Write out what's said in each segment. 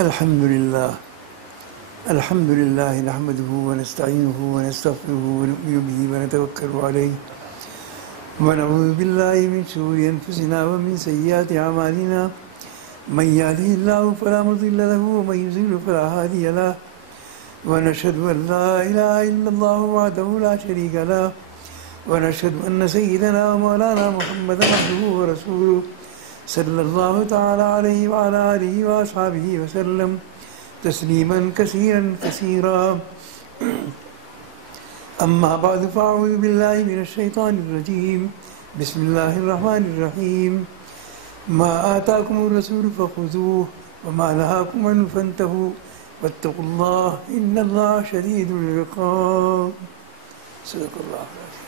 الحمد لله نحمده ونستعينه ونستغفره ونؤمن به ونتوكل عليه ونعوذ بالله من شرور أنفسنا ومن سيئات أعمالنا من يهده الله فلا مضل له ومن يضلل فلا هادي له ونشهد أن لا إله إلا الله وحده لا شريك له ونشهد أن سيدنا ومولانا محمدا عبده ورسوله صلى الله تعالى عليه وعلى آله وأصحابه وسلم تسليما كثيرا كثيرا أما بعد فأعوذ بالله من الشيطان الرجيم بسم الله الرحمن الرحيم ما آتاكم الرسول فخذوه وما نهاكم عنه فانتهوا واتقوا الله إن الله شديد العقاب صدق اللہ العظیم۔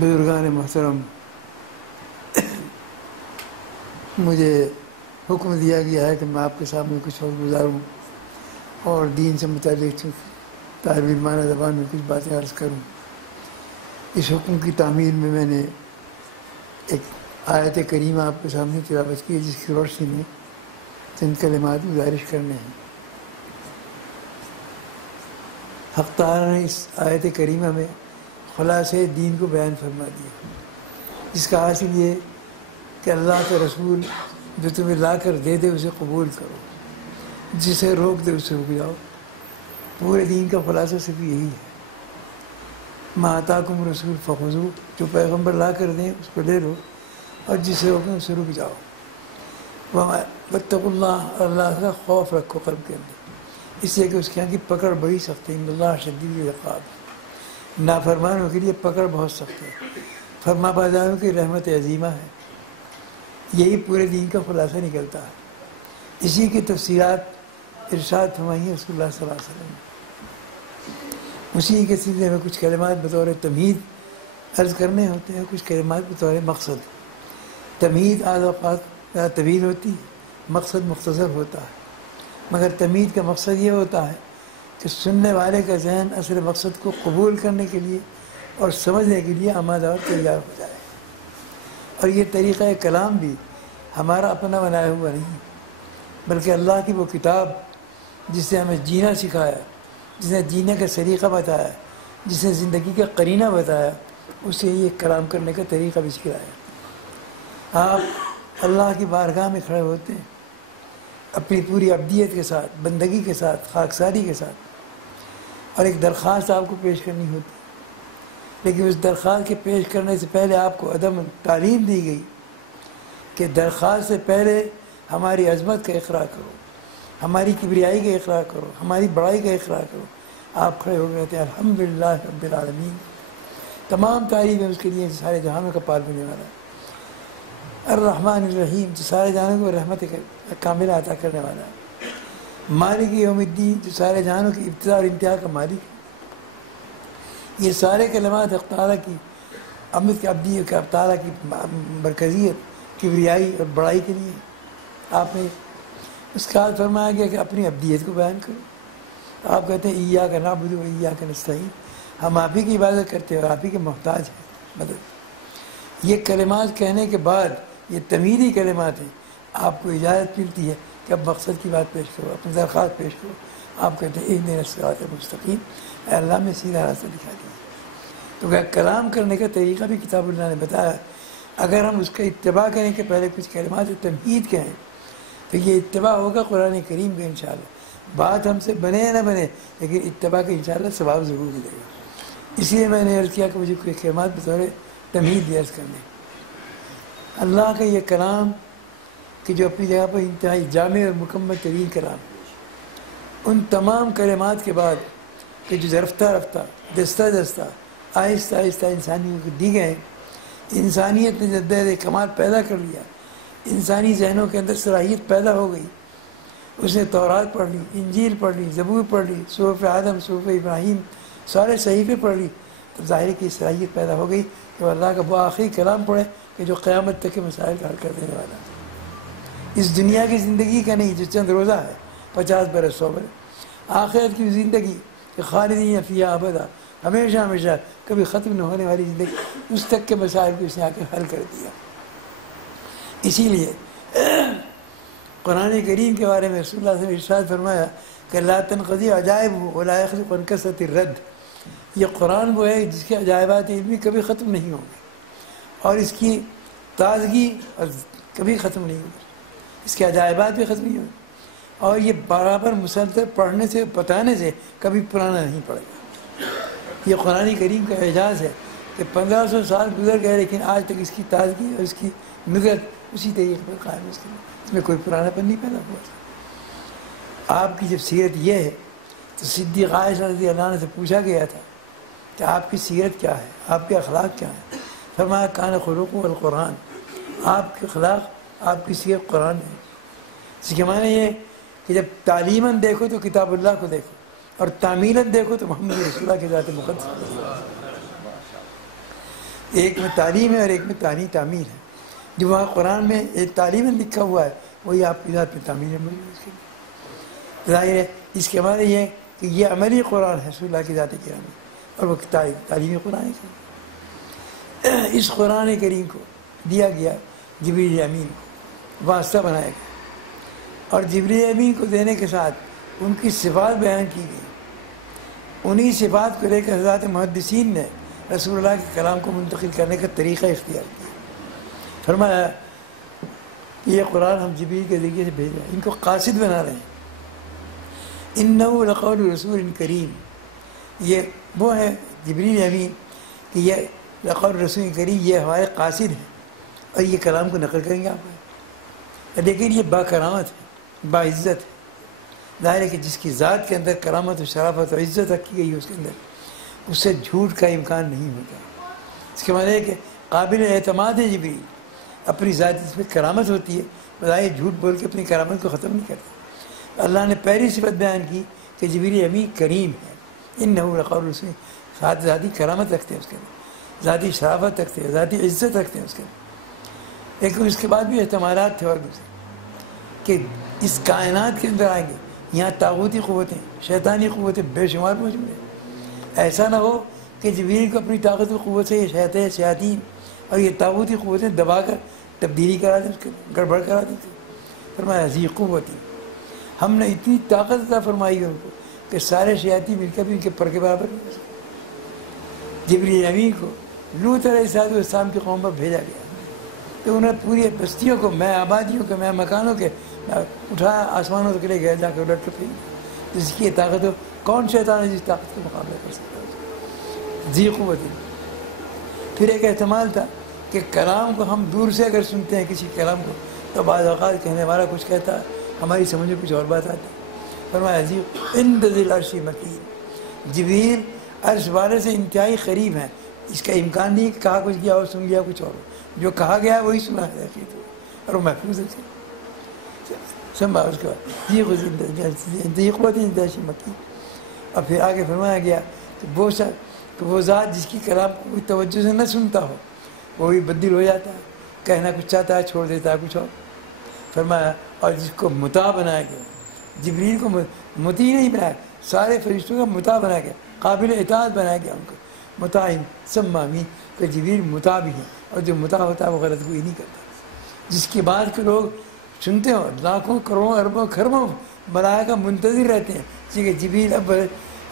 بزرگان محترم، مجھے حکم دیا گیا ہے کہ میں آپ کے سامنے کچھ وقت گزاروں اور دین سے متعلق طالب علمانہ زبان میں کچھ باتیں عرض کروں۔ اس حکم کی تعمیل میں میں نے ایک آیت کریمہ آپ کے سامنے تلاوت کی ہے، جس کی روشنی میں چند کلمات گزارش کرنے ہیں۔ حق تعالیٰ نے اس آیت کریمہ میں خلاصہ دین کو بیان فرما دیا، جس کا حاصل یہ کہ اللہ کا رسول جو تمہیں لا کر دے دے اسے قبول کرو، جسے روک دے اسے رک جاؤ۔ پورے دین کا خلاصہ صرف یہی ہے، ما آتاکم رسول فخذوہ، جو پیغمبر لا کر دیں اس کو لے لو، اور جسے روکیں اسے رک جاؤ۔ واتقوا اللہ، اللہ کا خوف رکھو قلب کے اندر، اس لیے کہ اس کے یہاں کی پکڑ بڑی سخت ہے۔ ان اللہ شدید العقاب، نافرمانوں کے لیے پکڑ بہت سخت ہے، فرما برداروں کی رحمت عظیمہ ہے۔ یہی پورے دین کا خلاصہ نکلتا ہے۔ اسی کی تفصیلات ارشاد فرمائی ہے رسول اللہ صلی اللہ علیہ وسلم نے۔ اسی کے سلسلے میں کچھ کلمات بطور تمہید عرض کرنے ہوتے ہیں، کچھ کلمات بطور مقصد۔ تمہید بعض اوقات طویل ہوتی ہے، مقصد مختصر ہوتا ہے، مگر تمہید کا مقصد یہ ہوتا ہے کہ سننے والے کا ذہن اصل مقصد کو قبول کرنے کے لیے اور سمجھنے کے لیے آمادہ اور تیار ہو جائے۔ اور یہ طریقہ کلام بھی ہمارا اپنا بنایا ہوا نہیں، بلکہ اللہ کی وہ کتاب جس نے ہمیں جینا سکھایا، جس نے جینے کا طریقہ بتایا، جس نے زندگی کا قرینہ بتایا، اسے یہ کلام کرنے کا طریقہ بھی سکھلایا۔ آپ اللہ کی بارگاہ میں کھڑے ہوتے ہیں اپنی پوری عبدیت کے ساتھ، بندگی کے ساتھ، خاکساری کے ساتھ، اور ایک درخواست آپ کو پیش کرنی ہوتی، لیکن اس درخواست کے پیش کرنے سے پہلے آپ کو عدم تعلیم دی گئی کہ درخواست سے پہلے ہماری عظمت کا اقرار کرو، ہماری کبریائی کا اقرار کرو، ہماری بڑائی کا اقرار کرو۔ آپ کھڑے ہو گئے تھے الحمدللہ رب العالمین، تمام تعریفیں اس کے لیے سارے جہانوں کا پالنے والا ہے، الرحمن الرحیم، جو سارے جہانوں کو رحمت کاملہ عطا کرنے والا ہے، مالک یوم الدین، جو سارے جہانوں کی ابتدا اور انتہا کا مالک ہے۔ یہ سارے کلمات حق تعالیٰ کی امت کے عبدیت کا، تعالیٰ کی مرکزیت، کبریائی اور بڑائی کے لیے آپ نے اس کا فرمایا گیا کہ اپنی عبدیت کو بیان کرو۔ آپ کہتے ہیں ایاک نعبد و ایاک نستعین، ہم آپ ہی کی عبادت کرتے ہیں اور آپ ہی کے محتاج ہیں مدد۔ یہ کلمات کہنے کے بعد یہ تمہیدی کلمات ہیں، آپ کو اجازت ملتی ہے کہ اب مقصد کی بات پیش کرو، اپنی درخواست پیش کرو۔ آپ کہتے ہیں اہدنا الصراط المستقیم، اے اللہ میں سیدھا راستہ دکھا دیا۔ تو کلام کرنے کا طریقہ بھی کتاب اللہ نے بتایا۔ اگر ہم اس کا اتباع کریں کہ پہلے کچھ کلمات تمہید کہیں تو یہ اتباع ہوگا قرآن کریم کا انشاءاللہ۔ بات ہم سے بنے یا نہ بنے، لیکن اتباع کا انشاءاللہ ثواب ضرور ملے گا۔ اس لیے میں نے عرض کیا کہ مجھے کوئی کلمات بطور تمہید عرض کرنے۔ اللہ کا یہ کلام کہ جو اپنی جگہ پر انتہائی جامع اور مکمل ترین کلام، ان تمام کلمات کے بعد کہ جو رفتہ رفتہ، دستہ دستہ، آہستہ آہستہ انسانیوں کو دی گئے، انسانیت نے جدید کمال پیدا کر لیا، انسانی ذہنوں کے اندر صلاحیت پیدا ہو گئی، اس نے تورات پڑھ لی، انجیل پڑھ لی، زبور پڑھ لی، صحف آدم، صحف ابراہیم، سارے صحیفے پڑھ لی، تو ظاہر کی صلاحیت پیدا ہو گئی کہ وہ اللہ کا وہ آخری کلام پڑھے کہ جو قیامت تک کے مسائل کا حل کر دینے والا ہے۔ اس دنیا کی زندگی کا نہیں جو چند روزہ ہے، 50 برس 100 برس، آخرت کی زندگی کہ خالدین فیہا ابدا، ہمیشہ ہمیشہ کبھی ختم نہ ہونے والی زندگی، اس تک کے مسائل کو اس نے آ کے حل کر دیا۔ اسی لیے قرآن کریم کے بارے میں رسول اللہ صلی اللہ علیہ وسلم نے ارشاد فرمایا کہ لا تنقضی عجائب ولا يخلق عن کثرة الرد، یہ قرآن وہ ہے جس کے عجائبات علمی کبھی ختم نہیں ہوں گے اور اس کی تازگی اور کبھی ختم نہیں ہوگی، اس کے عجائبات بھی ختم نہیں ہوں گے اور یہ برابر مسلسل پڑھنے سے بتانے سے کبھی پرانا نہیں پڑے گا۔ یہ قرآن کریم کا اعجاز ہے کہ 1500 سال گزر گئے لیکن آج تک اس کی تازگی اور اس کی نگت اسی طریقے پر قائم ہے، اس میں کوئی پرانا پن نہیں پیدا ہوا۔ آپ کی جب سیرت یہ ہے تو صدیق عائشہ رضی اللہ عنہ سے پوچھا گیا تھا کہ آپ کی سیرت کیا ہے، آپ کے اخلاق کیا ہیں؟ فرمایا کان خلقہ القرآن، آپ کے اخلاق، آپ کی سیرت قرآن ہے۔ اس کے معنی یہ کہ جب تعلیماً دیکھو تو کتاب اللہ کو دیکھو اور تعمیلاً دیکھو تو محمد رسول اللہ کی ذات مقدس۔ ایک میں تعلیم ہے اور ایک میں تعمیل ہے۔ جو وہاں قرآن میں ایک تعلیماً لکھا ہوا ہے وہی آپ کی ذات میں تعمیل ہے۔ ظاہر ہے اس کے معنی یہ کہ یہ عملی قرآن ہے رسول اللہ کی ذات گرامی اور وہ تعلیمی قرآن کریم۔ اس قرآن کریم کو دیا گیا جبریل امین کو، واسطہ بنایا گیا اور جبریل امین کو دینے کے ساتھ ان کی صفات بیان کی گئی۔ انہی صفات کو لے کر حضرات محدثین نے رسول اللہ کے کلام کو منتقل کرنے کا طریقہ اختیار کیا۔ فرمایا کہ یہ قرآن ہم جبریل کے ذریعے سے بھیج رہے ہیں، ان کو قاصد بنا رہے ہیں۔ انہ لقول رسول کریم، یہ وہ ہے جبریل امین کہ یہ لقول رسول کریم، یہ ہمارے قاصد ہیں اور یہ کلام کو نقل کریں گے آپ کو۔ لیکن یہ با کرامت ہے، با عزت ہے۔ ظاہر ہے کہ جس کی ذات کے اندر کرامت و شرافت و عزت رکھی گئی ہے اس کے اندر، اس سے جھوٹ کا امکان نہیں ہوتا۔ اس کے معنی ہے کہ قابل اعتماد ہے جبریل، اپنی ذات جس میں کرامت ہوتی ہے بظاہر جھوٹ بول کے اپنی کرامت کو ختم نہیں کرتا۔ اللہ نے پہلی صفت بیان کی کہ جبریل امین کریم ہے، انہ لقول رسول، ساتھ ذاتی کرامت رکھتے ہیں اس کے اندر، ذاتی شرافت رکھتے ہیں، ذاتی عزت رکھتے ہیں اس کے اندر۔ لیکن اس کے بعد بھی احتمالات تھے اور دوسرے کہ اس کائنات کے اندر آئیں گے، یہاں طاغوتی قوتیں، شیطانی قوتیں بے شمار موجود ہیں۔ ایسا نہ ہو کہ جبریل کو اپنی طاقت و قوت سے یہ شیاطین اور یہ طاغوتی قوتیں دبا کر تبدیلی کرا دیں، اس کے گڑبڑ کرا دیں۔ فرمایا ذی قوتی، ہم نے اتنی طاقت عطا فرمائی ہے ان کو کہ سارے شیاطین مل کر بھی ان کے پر کے برابر نہیں ہو سکتے۔ جبریل امین کو لوط علیہ السلام کی قوم پر بھیجا گیا تو انہیں پوری بستیوں کو، میں آبادیوں کے، میں مکانوں کے اٹھایا، آسمانوں تک لے گیا، جا کے الٹ کے پھینک، جس کی طاقت ہو، کون شیطان ہے جس طاقت کا مقابلہ کر سکتا ہے؟ ذی قوت۔ پھر ایک احتمال تھا کہ کلام کو ہم دور سے اگر سنتے ہیں کسی کلام کو تو بعض اوقات کہنے والا کچھ کہتا ہے، ہماری سمجھ میں کچھ اور بات آتی۔ فرمایا ذی عند ذی العرش مکین، جبریل عرش والے سے انتہائی قریب ہیں، اس کا امکان نہیں کہ کہا کچھ گیا اور سن گیا کچھ اور، جو کہا گیا وہی سنا ہے اور وہ محفوظ ہے۔ سنبھا اس کے بعد ذی قوت عند العرش مکین، اور پھر آگے فرمایا گیا کہ وہ ذات جس کی کلام کو کوئی توجہ سے نہ سنتا ہو وہ بھی بدل ہو جاتا ہے، کہنا کچھ چاہتا ہے چھوڑ دیتا ہے کچھ اور۔ فرمایا اور جس کو مطاع بنایا گیا، جبریل کو مطیع نہیں بنایا، سارے فرشتوں کا مطاع بنایا گیا، قابل اطاعت بنایا گیا ان کو، مطاع ثم امین، کہ جبریل مطاع بھی ہے اور جو مطاع ہوتا ہے وہ غلط گوئی نہیں کرتا۔ جس کی بات کے لوگ سنتے ہو، لاکھوں کروڑوں اربوں خربوں ملائکہ منتظر رہتے ہیں کہ جبریل، اب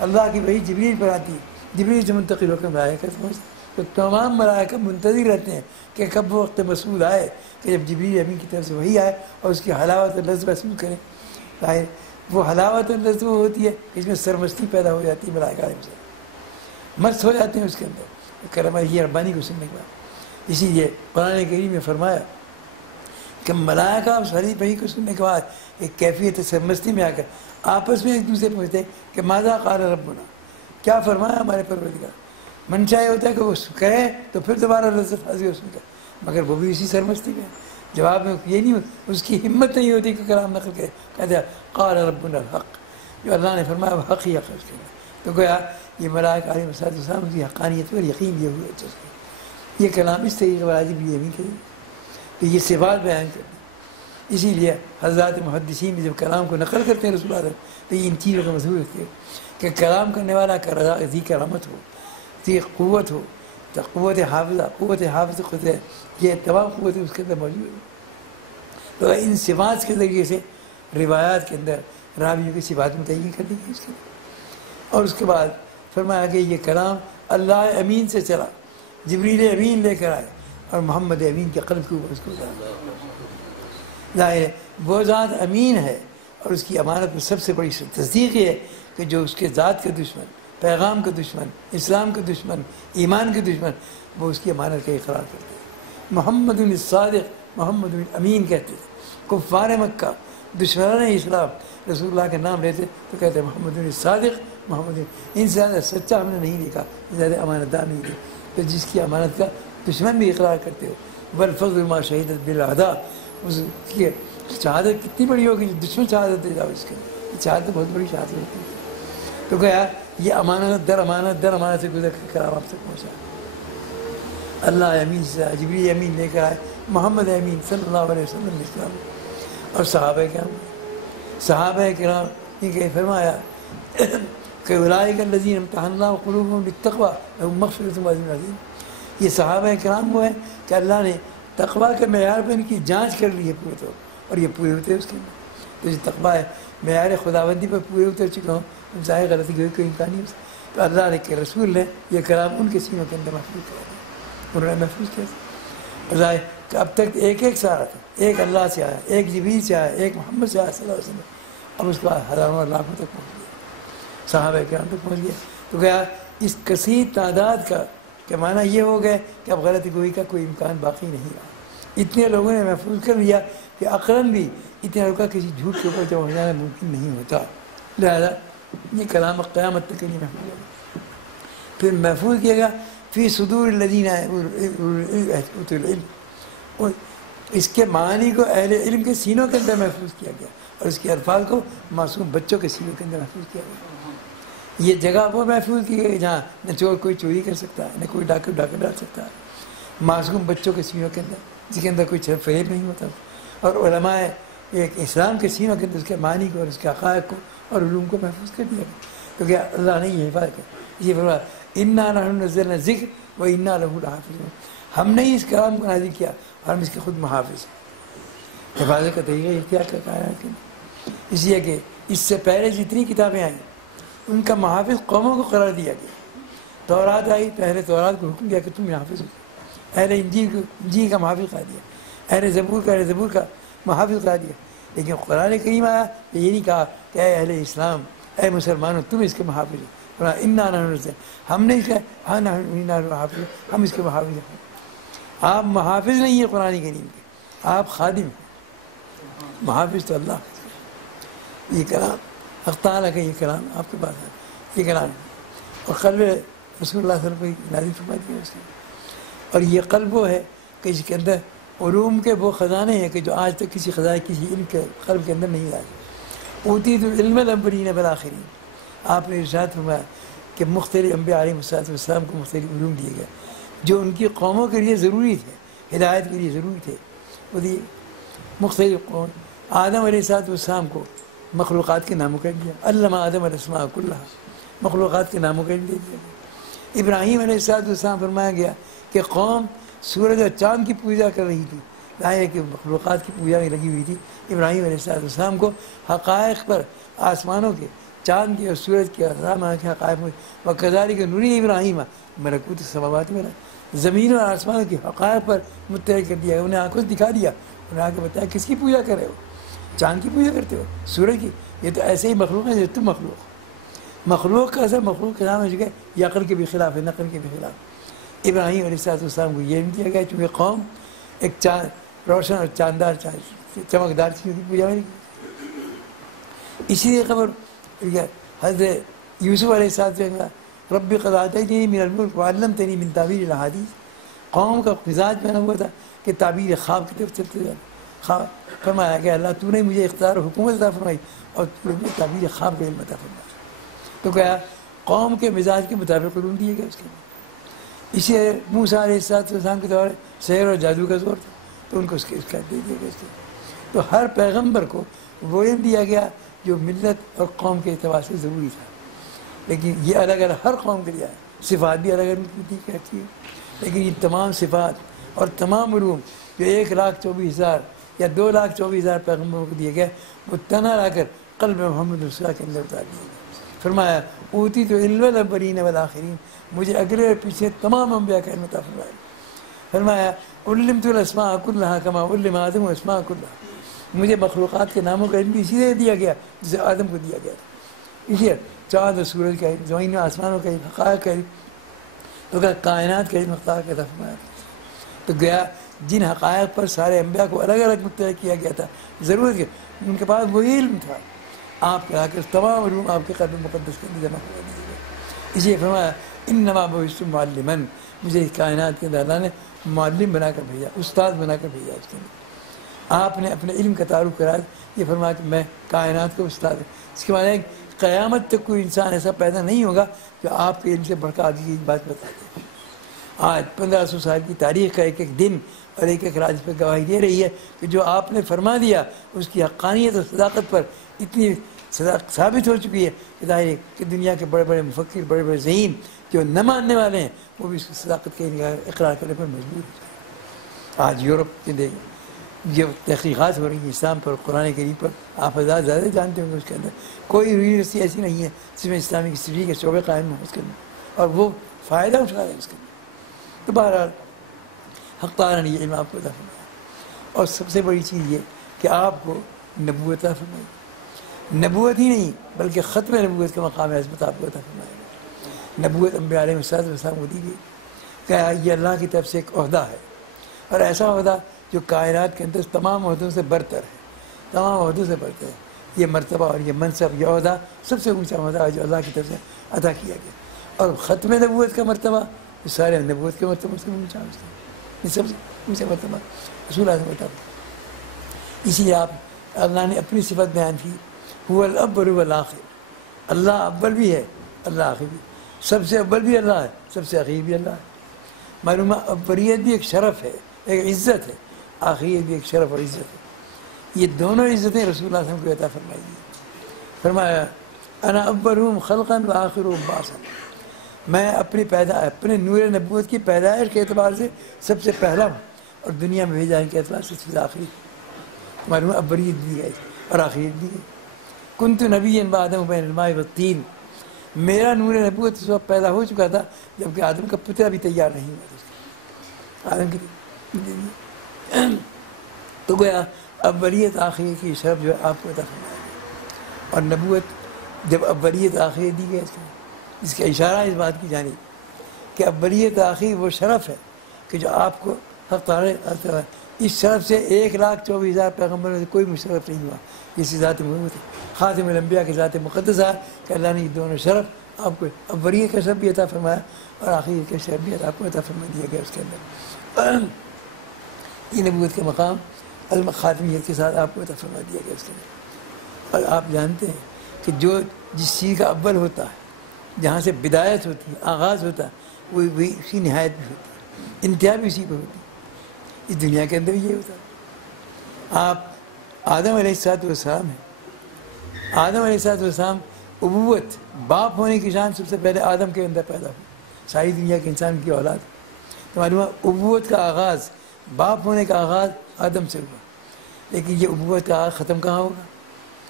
اللہ کی وحی جبریل پر آتی ہے، جبریل سے منتقل ہو کر ملائکہ پہنچتے، تو تمام ملائکہ منتظر رہتے ہیں کہ کب وہ وقت مسعود آئے کہ جب جبریل امین کی طرف سے وحی آئے اور اس کی حلاوت اور لذت محسوس کریں۔ ظاہر وہ حلاوت اور لذت وہ ہوتی ہے اس میں سرمستی پیدا ہو جاتی ہے، ملائکہ علیہ السلام مست ہو جاتے ہیں اس کے اندر کرم یہ ربانی کو سننے کے بعد۔ اسی لیے قرآن کریم میں فرمایا کہ ملائکہ ساری وحی کو سننے کے بعد ایک کیفیت سرمستی میں آ کر آپس میں ایک دوسرے پوچھتے ہیں کہ ماذا قال ربنا، کیا فرمایا ہمارے پروردگار۔ منشا یہ ہوتا ہے کہ وہ کہے تو پھر دوبارہ لذت حاضر ہو سکتا، مگر وہ بھی اسی سرمستی میں جواب میں یہ نہیں، اس کی ہمت نہیں ہوتی کہ کلام نقل کرے، کہتے ہیں قال ربنا الحق، جو اللہ نے فرمایا وہ حق ہی حق اس کے لیے۔ تو گویا یہ ملائکہ علیہ السلام کی حقانیت پر یقین یہ ہوئے اچھا سے یہ کلام اس طریقے پر عجیب یہ نہیں کرے کہ یہ صفات بیان کر دیں۔ اسی لیے حضرات محدثین جب کلام کو نقل کرتے ہیں رسول اللہ تو یہ ان چیزوں کا مضمون رکھتے ہیں کہ کلام کرنے والا ذی کرامت ہو، ذی قوت ہو، قوت حافظہ قوت، یہ تمام قوتیں اس کے اندر موجود ہیں۔ تو ان صفات کے ذریعے سے روایات کے اندر راویوں کی صفات متعین کر دی گئی اس کے اور اس کے بعد فرمایا کہ یہ کلام اللہ امین سے چلا، جبریل امین لے کر آئے اور محمد امین کے قلب کے اوپر اس کو ظاہر ہے وہ ذات امین ہے، اور اس کی امانت میں سب سے بڑی تصدیق یہ ہے کہ جو اس کے ذات کے دشمن، پیغام کے دشمن، اسلام کے دشمن، ایمان کے دشمن، وہ اس کی امانت کا اقرار کرتے ہیں۔ محمد الصادق، محمد الامین کہتے تھے۔ کفار مکہ، دشمنان اسلام رسول اللہ کا نام لیتے تو کہتے ہیں محمد الصادق، محمد ان سے زیادہ سچا ہم نے نہیں دیکھا، زیادہ امانت دار نہیں دیکھا۔ تو جس کی امانت کا دشمن بھی اقرار کرتے ہو، والفضل ما شہیدت بالاعداء، اس کی شہادت کتنی بڑی ہوگی جو دشمن شہادت دے جاؤ اس کے، شہادت بہت بڑی شہادت ہوتی ہے۔ تو کہا یہ امانت در امانت سے گزر کر کلام آپ تک پہنچا۔ اللہ امین سے جبریل امین لے کر آئے، محمد امین صلی اللہ علیہ وسلم اسلام اور صحابہ کرام نے کہ فرمایا کہ اولئک الذین امتحن اللہ قلوبهم بالتقوی لهم مغفرۃ واجر عظیم۔ یہ صحابہ کرام وہ ہیں کہ اللہ نے تقوی کے معیار پہ ان کی جانچ کر لی ہے پورے طور، اور یہ پورے ہوتے ہیں اس کے اندر۔ تو جو تقوی ہے معیار خداوندی پر پورے اتر چکا ہوں، ظاہر غلطی کی کوئی امکان نہیں ہو سکتا۔ تو اللہ نے کہ رسول نے یہ کلام ان کے سینوں کے اندر محفوظ کر دیا، انہوں نے محفوظ کیا۔ ظاہر کہ اب تک ایک سارا تھا، ایک اللہ سے آیا، ایک جبریل سے آیا، ایک محمد سے آیا صلی اللہ علیہ وسلم، اب اس کے بعد ہزاروں اور لاکھوں تک پہنچ گیا، صحابہ کرام تک پہنچ گیا۔ تو کہا اس کثیر تعداد کا کہ معنی یہ ہو گیا کہ اب غلط گوئی کا کوئی امکان باقی نہیں رہا۔ اتنے لوگوں نے محفوظ کر لیا کہ عقلاً بھی اتنے لوگوں کا کسی جھوٹ کے اوپر جمع ہو جانا ممکن نہیں ہوتا، لہذا یہ کلام قیامت تک کے لیے محفوظ ہوگا۔ پھر محفوظ کیا گیا فی صدور الذین اوتوا العلم، اور اس کے معنی کو اہل علم کے سینوں کے اندر محفوظ کیا گیا، اور اس کے الفاظ کو معصوم بچوں کے سینوں کے اندر محفوظ کیا گیا۔ یہ جگہ وہ محفوظ کی گئی جہاں نہ چور کوئی چوری کر سکتا ہے، نہ کوئی ڈاکو ڈاکہ ڈال سکتا ہے، معصوم بچوں کے سینوں کے اندر جس کے اندر کوئی چھل فریب نہیں ہوتا، اور علماء ایک اسلام کے سینوں کے اندر اس کے معنی کو اور اس کے حقائق کو اور علوم کو محفوظ کر دیا گیا۔ کیونکہ اللہ نے یہ حفاظت کی، یہ فرمایا انا نحن نزلنا الذکر و انا لہ لحافظون، ہم نے اس کلام کو نازل کیا اور ہم اس کے خود محافظ ہیں۔ حفاظت کا طریقہ اختیار کر پایا ہے، اس لیے کہ اس سے پہلے جتنی کتابیں آئیں ان کا محافظ قوموں کو قرار دیا گیا۔ تورات آئی تو اہل تورات کو حکم دیا کہ تم محافظ ہو، اہل انجیل کا محافظ قرار دیا، اہل زبور کا محافظ قرار دیا۔ لیکن قرآن کریم آیا تو یہ نہیں کہا کہ اے اہل اسلام، اے مسلمانوں تم اس کے محافظ ہو، انا نحن نزلنا، ہم نے اس کا ہاں انا محافظ، ہم اس کے محافظ ہیں۔ آپ محافظ نہیں ہیں قرآن کریم کے، آپ خادم ہیں، محافظ تو اللہ ہے۔ یہ کلام حق تعالیٰ کا، یہ کلام آپ کے پاس ہے، یہ کلام ہے، اور قلب رسول اللہ صلی اللہ علیہ وسلم کو نازل فرما دیا اس کے، اور یہ قلب وہ ہے کہ اس کے اندر علوم کے وہ خزانے ہیں کہ جو آج تک کسی خزانے کسی علم کے قلب کے اندر نہیں آئے۔ اوتیت العلم الاولین والآخرین، آپ نے ارشاد فرمایا کہ مختلف انبیاء علیہ السلام کو مختلف علوم دیے گئے جو ان کی قوموں کے لیے ضروری تھے، ہدایت کے لیے ضروری تھے، وہ دیے مختلف قوم۔ آدم علیہ السلام کو مخلوقات کے ناموں کا علم دیا، علم آدم الاسماء کلھا، مخلوقات کے ناموں کا علم دے دیا گیا۔ ابراہیم علیہ السلام فرمایا گیا کہ قوم سورج اور چاند کی پوجا کر رہی تھی، ظاہر ہے کہ مخلوقات کی پوجا میں لگی ہوئی تھی۔ ابراہیم علیہ السلام کو حقائق پر، آسمانوں کے، چاند کے اور سورج کے کے حقائق میں، وکذالک نری ابراہیم ملکوت السماوات والارض، زمین اور آسمانوں کے حقائق پر مطلع کر دیا، انہیں آنکھوں سے دکھا دیا، انہیں آ کے بتایا کس کی پوجا کر رہے ہو، چاند کی پوجا کرتے ہو، سورج کی، یہ تو ایسے ہی مخلوق ہے جیسے تم مخلوق ہو۔ مخلوق کا اثر مخلوق کے نام ہے، جو کہ عقل کے بھی خلاف ہے، نقل کے بھی خلاف۔ ابراہیم علیہ السلام کو یہ دیا گیا چونکہ قوم ایک روشن اور چاندار چمکدار چیزوں کی پوجا میں، اسی لیے خبر حضرت یوسف علیہ السلام رب قد آتیتنی من الملک وعلمتنی من تعبیر الاحادیث، قوم کا مزاج بنا ہوا تھا کہ تعبیر خواب کی طرف چلتے جانا۔ خواب فرمایا کہ اللہ تو نے مجھے اختیار و حکومت عطا فرمائی اور تو نے مجھے تعبیر خواب کا علم عطا فرمایا، تو کہا قوم کے مزاج کے مطابق علوم دیے گئے اس کے بعد۔ اسی موسیٰ علیہ السلام کے دور سحر اور جادو کا زور تھا تو ان کو اس کا دے دیا گیا اس کے۔ تو ہر پیغمبر کو وہ علم دیا گیا جو ملت اور قوم کے اعتبار سے ضروری تھا، لیکن یہ الگ الگ ہر قوم کے لیے ہے، صفات بھی الگ الگ دی رہتی ہے، لیکن یہ تمام صفات اور تمام علوم جو 1,24,000 یا 2,24,000 پیغمبروں کو دیا گیا، وہ تنہا لا کر قلب محمد رسول اللہ کے اندر اتار دیا گیا۔ فرمایا اوتی تو علم الاولین والآخرین، مجھے اگلے اور پیچھے تمام انبیاء کا علم عطا فرمایا۔ فرمایا علمت الاسماء کلھا کما علم آدم الاسماء کلھا، مجھے مخلوقات کے ناموں کا علم اسی لیے دیا گیا جسے آدم کو دیا گیا تھا۔ اس لیے چاند اور سورج کا علم، زمین و آسمانوں کا علم، حقائق کا علم، تو کیا کائنات کا علم اختیار کا فرمایا۔ تو گیا جن حقائق پر سارے انبیاء کو الگ الگ مطلع کیا گیا تھا، ضرورت کہ ان کے پاس وہی علم تھا، آپ کے آ کے تمام علوم آپ کے قلب مقدس کے اندر جمع کروا دیے گئے۔ اسی لیے فرمایا انما بعثت معلما، مجھے اس کائنات کے اندر اللہ نے معلم بنا کر بھیجا، استاد بنا کر بھیجا۔ اس کے اندر آپ نے اپنے علم کا تعارف کرا، یہ فرمایا کہ میں کائنات کا استاد ہوں۔ اس کے بعد قیامت تک کوئی انسان ایسا پیدا نہیں ہوگا جو آپ کے علم سے بڑھ کر آگے کی بات بتا دے۔ آج 1500 سال کی تاریخ کا ایک ایک دن اور ایک ایک راز پہ گواہی دے رہی ہے کہ جو آپ نے فرما دیا اس کی حقانیت اور صداقت پر اتنی ثابت ہو چکی ہے کہ ظاہر ہے کہ دنیا کے بڑے بڑے مفکر، بڑے بڑے ذہین جو نہ ماننے والے ہیں وہ بھی اس کی صداقت کے اقرار کرنے پر مجبور ہیں۔ آج یورپ کے جو تحقیقات ہو رہی ہیں اسلام پر، قرآن کریم پر، آپ حضرات زیادہ جانتے ہوں گے، اس کے اندر کوئی یونیورسٹی ایسی نہیں ہے جس میں اسلامک ہسٹری کے شعبے قائم ہوں اس کے اندر، اور وہ فائدہ اٹھا رہے ہیں اس کے اندر۔ تو بہرحال حق تعالیٰ نے یہ علم آپ کو عطا فرمایا، اور سب سے بڑی چیز یہ کہ آپ کو نبوت عطا فرمائی۔ نبوت ہی نہیں بلکہ ختم نبوت کا مقام عظمت آپ کو عطا فرمایا۔ نبوت انبیاء علیہ السلام کو دی گئی کہ یہ اللہ کی طرف سے ایک عہدہ ہے، اور ایسا عہدہ جو کائنات کے اندر تمام عہدوں سے برتر ہے، تمام عہدوں سے برتر ہے۔ یہ مرتبہ اور یہ منصب، یہ عہدہ سب سے اونچا عہدہ ہے جو اللہ کی طرف سے عطا کیا گیا، اور ختم نبوت کا مرتبہ یہ سارے نبوت کے مرتبہ سے اونچا ہے، یہ سب سے اونچا مرتبہ رسول اللہ سے مرتبہ۔ اسی لیے آپ اللہ نے اپنی صفت بیان کی، هو الاول والآخر، اللہ اول بھی ہے، اللہ آخر بھی، سب سے اول بھی اللہ ہے، سب سے آخر بھی اللہ ہے۔ معلومہ اولیت بھی ایک شرف ہے، ایک عزت ہے، آخریت بھی ایک شرف اور عزت ہے۔ یہ دونوں عزتیں رسول اللہ صلی اللہ علیہ وسلم کو عطا فرمائی گئی۔ فرمایا انا اولہم خلقا و آخرہم بعثا، میں اپنے نور نبوت کی پیدائش کے اعتبار سے سب سے پہلا ہوں، اور دنیا میں بھیجا کے اعتبار سے سب سے آخری۔ معلوم اولیت دی گئی اور آخریت دی گئی۔ کنت نبیا بعد بین الماء والطین، میرا نور نبوت اس وقت پیدا ہو چکا تھا جبکہ آدم کا پترا بھی تیار نہیں ہوا، آدم کی تو گویا اولیت آخری کی شرف جو ہے آپ کو عطا فرمایا گیا، اور نبوت جب اولیت آخری دی گئی اس کا اشارہ اس بات کی جانب کہ اولیت آخری وہ شرف ہے کہ جو آپ کو حق تعالیٰ اس شرف سے 1,24,000 پیغمبروں سے کوئی مشرف نہیں ہوا، جس ذات محمد ہے، خاتم الانبیاء کی ذات مقدس ہے کہ اللہ نے یہ دونوں شرف آپ کو اولیت کا شرف بھی عطا فرمایا اور آخریت کا شرف بھی آپ کو عطا فرما دیا گیا اس کے اندر۔ یہ نبوت کا مقام خاتمیت کے ساتھ آپ کو عطا فرما دیا گیا اس کے اندر۔ اور آپ جانتے ہیں کہ جو جس چیز کا اول ہوتا ہے، جہاں سے بدایت ہوتی ہے، آغاز ہوتا ہے، وہی اسی نہایت بھی ہوتی ہے، انتہا بھی اسی کو ہوتی ہے۔ اس دنیا کے اندر یہ ہوتا ہے۔ آپ آدم علیہ السلام ہیں، آدم علیہ السلام ابوت باپ ہونے کی شان سب سے پہلے آدم کے اندر پیدا ہوئی، ساری دنیا کے انسان کی اولاد۔ تو معلوم ہے ابوت کا آغاز، باپ ہونے کا آغاز آدم سے ہوا، لیکن یہ ابوت کا آغاز ختم کہاں ہوگا؟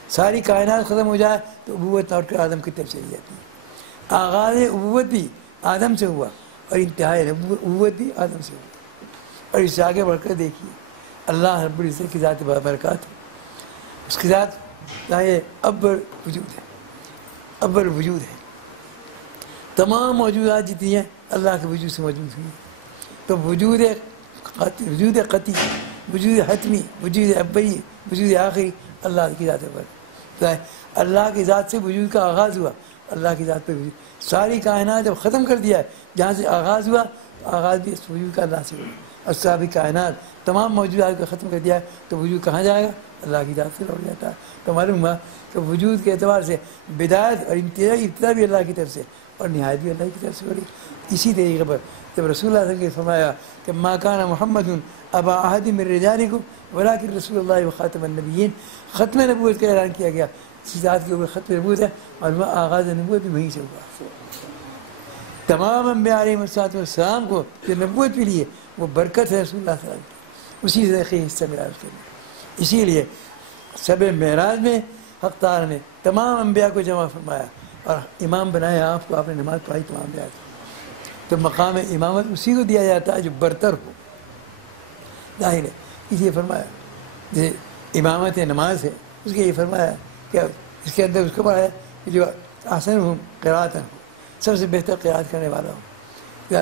ساری کائنات ختم ہو جائے تو ابوت لوٹ کر آدم کی طرف چلی جاتی ہے۔ آغاز ابوت بھی آدم سے ہوا اور انتہائی ابوت بھی آدم سے ہوا۔ اور اس سے آگے بڑھ کر دیکھیے اللہ رب العزت کی ذات برکات ہے، اس کی ذات اول وجود ہے، اول وجود ہے۔ تمام موجودات جتنی ہیں اللہ کے وجود سے موجود ہوئی، تو وجود قطعی، وجود حتمی، وجود اولی، وجود آخری اللہ کی ذات پر۔ اللہ کی ذات سے وجود کا آغاز ہوا، اللہ کی ذات پہ وجود، ساری کائنات جب ختم کر دیا ہے، جہاں سے آغاز ہوا آغاز بھی اس وجود کا اللہ سے ہوا، اور ساری کائنات تمام موجودات کو ختم کر دیا ہے تو وجود کہاں جائے گا؟ اللہ کی ذات سے لوٹ جاتا ہے۔ تو معلوم ہوا کہ وجود کے اعتبار سے بدایت اور ابتدا بھی اللہ کی طرف سے اور نہایت بھی اللہ کی طرف سے ہو رہی۔ اسی طریقے پر جب رسول اللہ صلی اللہ علیہ وسلم نے فرمایا کہ ما کان محمد ابا احد من رجالکم ولکن رسول اللہ وخاتم النبیین، ختم نبوت کا اعلان کیا گیا، اسی ذات کے اوپر ختم نبوت ہے، اور آغاز نبوت بھی وہیں سے ہوا۔ تمام انبیاء علیہ السلام کو جو نبوت ملی ہے وہ برکت ہے رسول اللہ صلی اللہ علیہ وسلم کی، اسی سے حصہ ملا اس کے اندر۔ اسی لیے شب معراج میں حق تعالیٰ نے تمام انبیاء کو جمع فرمایا اور امام بنایا آپ کو، آپ نے نماز پڑھائی تمام انبیاء کو، تو مقام امامت اسی کو دیا جاتا ہے جو برتر ہو، ظاہر ہے اس لیے فرمایا جیسے امامت نماز ہے اس کے یہ فرمایا کہ اس کے اندر اس کو پڑھایا کہ جو احسن ہو قراءۃ ہو، سب سے بہتر قراءت کرنے والا ہو،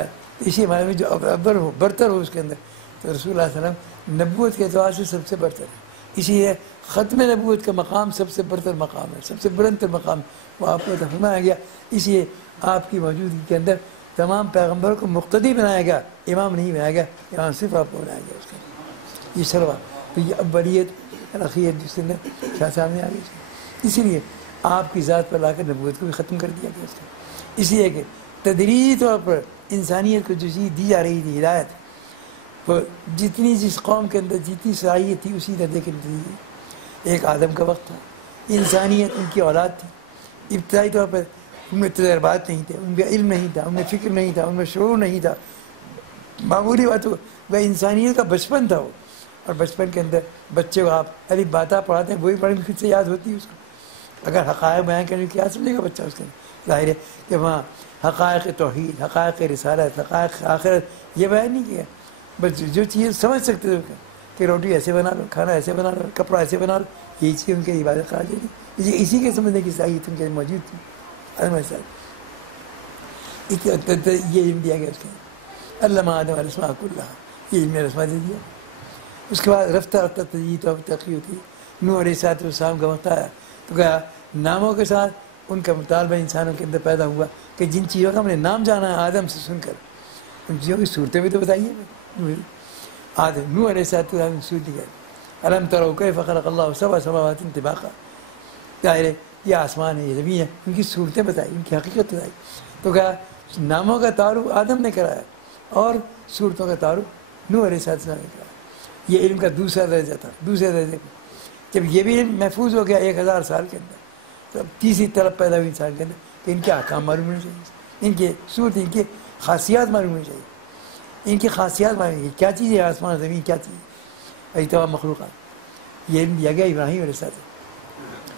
اسی معنی میں جو ابر ہو برتر ہو اس کے اندر، تو رسول اللہ صلی اللہ علیہ وسلم نبوت کے اعتبار سے سب سے برتر ہے، اسی لیے ختم نبوت کا مقام سب سے برتر مقام ہے، سب سے بلند تر مقام وہ آپ کو فرمایا گیا، اس لیے آپ کی موجودگی کے اندر تمام پیغمبروں کو مقتدی بنایا گیا، امام نہیں بنایا گیا، امام صرف آپ کو بنایا گیا اس کا یہ سروا، تو یہ ابلیت رخیت جس کے اندر شاہ سامنے آ گئی، اسی لیے آپ کی ذات پر لا کر نبوت کو بھی ختم کر دیا گیا اس کا، اس لیے کہ تدریجی طور پر انسانیت کو جو چیز دی جا رہی تھی ہدایت، وہ جتنی جس قوم کے اندر جتنی صلاحیت تھی اسی درجے کے دی گئی۔ ایک آدم کا وقت تھا، انسانیت ان کی اولاد تھی، ابتدائی طور پر ان میں تجربات نہیں تھے، ان میں علم نہیں تھا، ان میں فکر نہیں تھا، ان میں شعور نہیں تھا، معمولی بات وہ انسانیت کا بچپن تھا وہ، اور بچپن کے اندر بچے کو آپ الف باتیں پڑھاتے ہیں وہی پڑھ کے خود سے یاد ہوتی ہے اس کو، اگر حقائق بیان کرنے کی کیا سمجھے گا بچہ اس کے اندر، ظاہر ہے کہ وہاں حقائق توحید، حقائق رسالت، حقائق آخرت یہ بیان نہیں کیا، بس جو چیز سمجھ سکتے تھے کہ روٹی ایسے بنا لو، کھانا ایسے بنا لو، کپڑا ایسے بنا لو، یہی چیز ان کی عبادت قرار دے دی، اسی کے سمجھنے کی صلاحیت ان کے موجود تھی، یہ علم دیا گیا اس کے علامہ آدم علیہ السلام اللہ، یہ علم رسما دے دیا، اس کے بعد رفتہ رفتہ تجدید و ترقی ہوتی، نوح علیہ السلام کا وقت آیا تو کہا ناموں کے ساتھ ان کا مطالبہ انسانوں کے اندر پیدا ہوا کہ جن چیزوں کا ہم نے نام جانا ہے آدم سے سن کر، ان چیزوں کی صورتیں بھی تو بتائیے، آدم نوح علیہ السلام نے صورت دیا، الم تروا کیف خلق اللہ سبع سماوات طباقا، ظاہر ہے یہ آسمان ہے یہ زمین ہے، ان کی صورتیں بتائی، ان کی حقیقت بتائی، تو کہا ناموں کا تعارف آدم نے کرایا اور صورتوں کا تعارف نوح علیہ السلام نے کرایا، یہ علم کا دوسرا درجہ تھا، دوسرے درجے کو جب یہ بھی علم محفوظ ہو گیا 1000 سال کے اندر، تو اب تیسری طلب پیدا ہوئی انسان کے اندر کہ ان کے احکام معلوم ہونے چاہیے، ان کے صورت، ان کی خاصیات معلوم ہونی چاہیے، ان کی خاصیات معلوم ہوئی کیا چیز ہے آسمان زمین کیا چیز ہے، تمام مخلوقات، یہ علم دیا گیا ابراہیم علیہ السلام،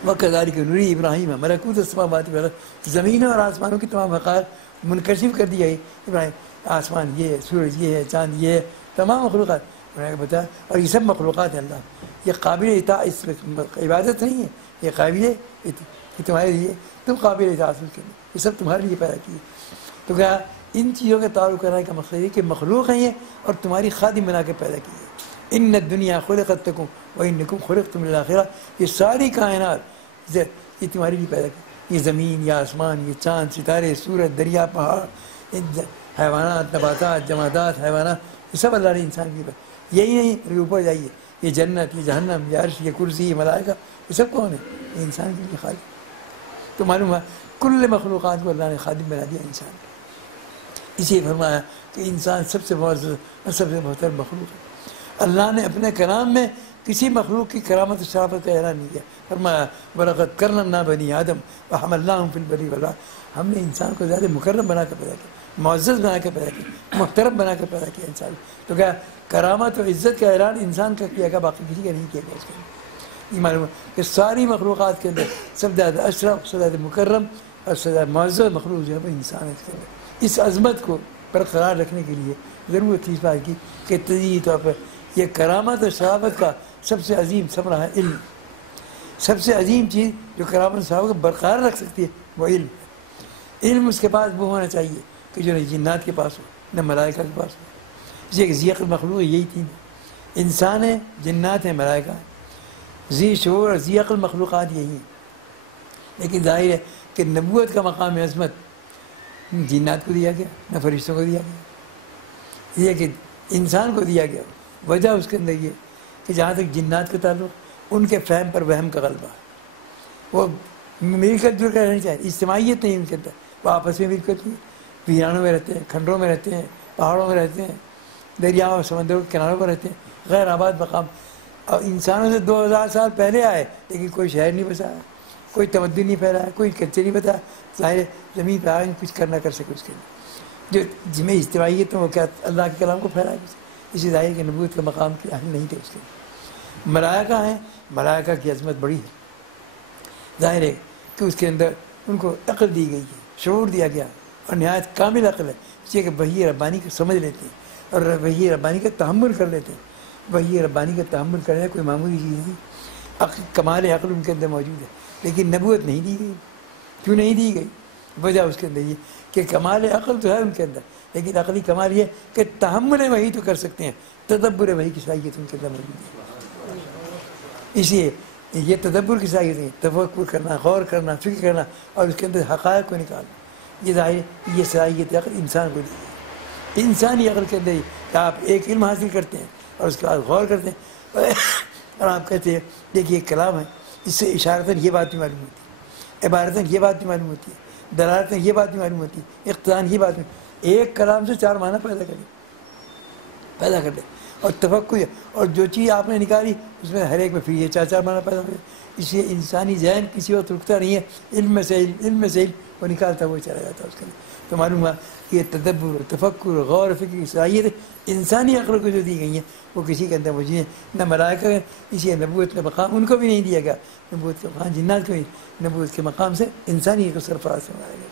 وَكَذَلِكَ نُرِي إِبْرَاهِيمَ مَلَكُوتَ السَّمَاوَاتِ وَالْأَرْضِ، زمینوں اور آسمانوں کی تمام حقائق منکشف کر دیا ہے ابراہیم، آسمان یہ ہے، سورج یہ ہے، چاند یہ ہے، تمام مخلوقات انہوں نے بتایا، اور یہ سب مخلوقات ہیں اللہ، یہ قابل اطاعت، اس عبادت نہیں ہے، یہ قابل کہ تمہارے لیے تم قابل اطاعت کے لیے، یہ سب تمہارے لیے پیدا کیے، تو کہا ان چیزوں کا تعارف کرنے کا مقصد یہ کہ مخلوق ہیں یہ اور تمہاری خادم بنا کے پیدا کی ہے، ان الدنیا خلقت لکم وانکم خلقتم للآخرہ، یہ ساری کائنات یہ تمہارے لیے پیدا کی، یہ زمین، یہ آسمان، یہ چاند، ستارے، سورج، دریا، پہاڑ، حیوانات، نباتات، جمادات، حیوانات، یہ سب اللہ نے انسان کی پیدا، یہی نہیں اوپر جائیے، یہ جنت، یہ جہنم، یہ عرش، یہ کرسی، یہ ملائکہ، یہ سب کون ہے؟ یہ انسان کے لیے خالق، تو معلوم ہے کل مخلوقات کو اللہ نے خادم بنا دیا انسان، اسی لیے فرمایا کہ انسان سب سے معزز اور سب سے بہتر مخلوق ہے، اللہ نے اپنے کلام میں کسی مخلوق کی کرامت و شرافت کا اعلان نہیں کیا، فرمایا وَلَقَدْ كَرَّمْنَا بَنِي آدَمَ وَحَمَلْنَاهُمْ فِي الْبَرِّ وَالْبَحْرِ، ہم نے انسان کو زیادہ مکرم بنا کر پیدا کیا، معزز بنا کر پیدا کیا، محترم بنا کر پیدا کیا انسان، تو کیا کرامت و عزت کا اعلان انسان کا کیا گیا، باقی کسی کا نہیں کیا گیا، اس کے یہ معلوم ہے کہ ساری مخلوقات کے اندر سب زیادہ اشرف، سب زیادہ مکرم اور سب زیادہ معزز مخلوق جو ہے وہ انسان ہے، اس کے اندر اس عظمت کو برقرار رکھنے کے لیے ضرورت تھی اس بات کی کہ تجزیی طور پر یہ کرامت اور شرافت کا سب سے عظیم ثمرہ ہے علم، سب سے عظیم چیز جو کرامت اور شرافت کو برقرار رکھ سکتی ہے وہ علم، علم اس کے پاس وہ ہونا چاہیے کہ جو نہ جنات کے پاس ہو نہ ملائکہ کے پاس ہو، اس لیے کہ ذی مخلوق یہی تین انسان ہے، جنات ہیں، ملائکہ ہیں، ذی شعور اور ذی عقل مخلوقات یہی ہیں، لیکن ظاہر ہے کہ نبوت کا مقام عظمت جنات کو دیا گیا نہ فرشتوں کو دیا گیا، یہ کہ انسان کو دیا گیا، وجہ اس کے اندر یہ کہ جہاں تک جنات کا تعلق ان کے فہم پر وہم کا غلبہ، وہ مل کر جل کر رہنا چاہیے، اجتماعیت نہیں ان کے اندر، وہ آپس میں مل کر ویرانوں میں رہتے ہیں، کھنڈروں میں رہتے ہیں، پہاڑوں میں رہتے ہیں، دریاؤں اور سمندروں کے کناروں پر رہتے ہیں، غیر آباد مقام، اور انسانوں سے 2000 سال پہلے آئے لیکن کوئی شہر نہیں بسایا، کوئی تمدن نہیں پھیلایا، کوئی کلچر نہیں بتایا، ظاہر زمین پہ آئے کچھ کرنا کر سکے اس کے لیے، جو جمع اجتماعیت وہ کیا اللہ کے کلام کو پھیلایا، اسی ظاہر کہ نبوت کا مقام کے اہل نہیں تھے اس کے، ملائکہ ہیں، ملائکہ کی عظمت بڑی ہے، ظاہر ہے کہ اس کے اندر ان کو عقل دی گئی ہے، شعور دیا گیا اور نہایت کامل عقل ہے، اس لیے کہ وحی ربانی کو سمجھ لیتے ہیں اور وحی ربانی کا تحمل کر لیتے ہیں۔ وحی ربانی کا تحمل کرنا کوئی معمولی چیز نہیں، کمال عقل ان کے اندر موجود ہے، لیکن نبوت نہیں دی گئی۔ کیوں نہیں دی گئی؟ وجہ اس کے اندر یہ کہ کمال عقل تو ہے ان کے اندر، لیکن عقلی کمال یہ کہ تحمل وحی تو کر سکتے ہیں، تدبر وحی کی صلاحیت ان کے اندر موجود ہے۔ اس لیے یہ تدبر کی صلاحیت ہے، تفکر کرنا، غور کرنا، فکر کرنا اور اس کے اندر حقائق کو نکالنا، یہ ظاہر یہ صلاحیت عقل انسان کو دی ہے۔ انسانی عقل کے اندر کہ آپ ایک علم حاصل کرتے ہیں اور اس کے بعد غور کرتے ہیں اور آپ کہتے ہیں دیکھیے یہ کلام ہے، اس سے اشارتاً یہ بات بھی معلوم ہوتی ہے، عبارتاً یہ بات بھی معلوم ہوتی ہے، دلالتاً یہ بات بھی معلوم ہوتی ہے، اقتضاً یہ بات بھی، ایک کلام سے 4 معنی پیدا کر لے اور تفکر اور جو چیز آپ نے نکالی اس میں ہر ایک میں پھر یہ 4 معنی پیدا ہو جائے۔ اس لیے انسانی ذہن کسی وقت رکتا نہیں ہے، علم میں سے علم وہ نکالتا وہ چلا جاتا ہے اس کے لیے۔ تو معلوم ہوا یہ تدبر، تفکر، غور و فکر کی صلاحیت انسانی عقل کو جو دی گئی ہیں وہ کسی کے اندر موجود ہے، نہ ملائکہ ہے، اسی نبوت کا مقام ان کو بھی نہیں دیا گیا، نبوت کے مقام جنات کو نہیں، نبوت کے مقام سے انسانی کو سرفراز سے بنایا گیا۔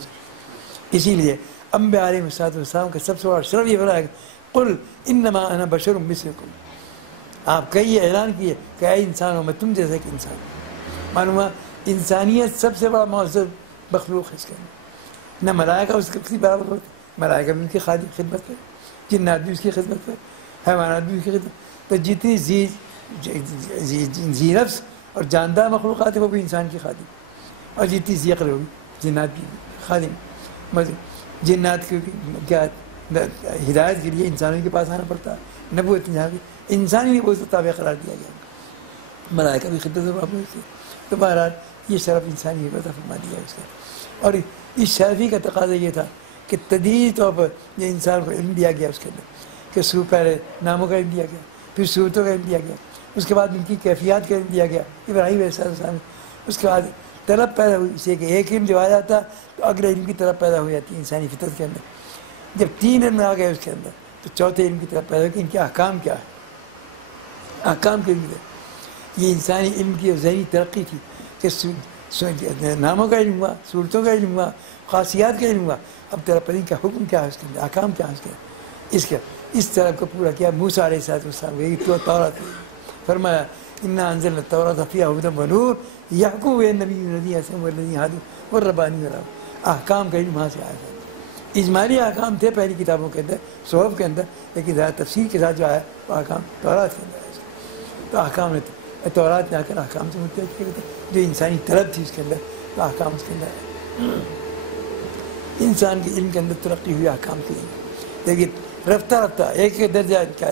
اسی لیے انبیاء علیہ السلام کا سب سے بڑا شرف یہ بنایا قل انما انا بشر مثلکم، آپ کہیے اعلان کیے کہ اے انسان ہو میں تم جیسا کہ انسان۔ معلوم ہے انسانیت سب سے بڑا معزز مخلوق ہے، اس کے اندر نہ ملائکہ اس کے کسی برابر ہوتے، ملائکہ بھی ان کی خدمت کرے، جنات بھی اس کی خدمت کرے، حیوانات بھی اس کی خدمت، تو جتنی ذی نفس اور جاندار مخلوقات ہیں وہ بھی انسان کی خادم، اور جتنی ذی عقل ہوگی جنات بھی خادم۔ جنات کی کیا ہدایت کے لیے انسانوں کے پاس آنا پڑتا ہے، نبوت یہاں کی انسانی نبوت کو تابع قرار دیا گیا، ملائکہ بھی خدمت میں کی۔ تو بہرحال یہ شرف انسانی نبوت فرما دیا اس کا، اور اس شرفی کا تقاضا یہ تھا کہ تدریجی طور پر یہ انسان کو علم دیا گیا اس کے اندر، کہ پہلے ناموں کا علم دیا گیا، پھر صورتوں کا علم دیا گیا، اس کے بعد ان کی کیفیات کا علم دیا گیا ابراہیم علیہ السلام، اس کے بعد طلب پیدا ہوئی، اسے کہ ایک علم جو آ جاتا تو اگلے علم کی طرف پیدا ہو جاتی ہے انسانی فطرت کے اندر۔ جب 3 علم آ گئے اس کے اندر تو چوتھے علم کی طرف پیدا ہو کہ ان کے احکام کیا ہے، احکام کے علم۔ یہ انسانی علم کی ذہنی ترقی تھی کہ ناموں کا علم ہوا، صورتوں کا علم ہوا، خاصیات کا علم ہوا، اب تیرا پتہ کا حکم کیا ہے اس کے اندر، احکام کیا ہے اس کے اندر، اس طرح کو پورا کیا۔ موسیٰ علیہ السلام یہی تو تورات فرمایا انا انزلنا التوراۃ فیہا ھدی ونور یحکم بہا النبیون والذین ہادوا والربانیون، احکام کا علم وہاں سے آیا تھا۔ اجمالی احکام تھے پہلی کتابوں کے اندر، صحف کے اندر، لیکن ذرا تفصیل کے ساتھ جو آیا وہ احکام تورات کے اندر ہے۔ تو احکام نے تورات میں آ کر احکام سے متعلق کیا تھا، جو انسانی طلب تھی اس کے اندر تو احکام اس کے اندر ہے۔ انسان کے علم کے اندر ترقی ہوئی احکام کی، لیکن رفتہ رفتہ ایک درجہ کیا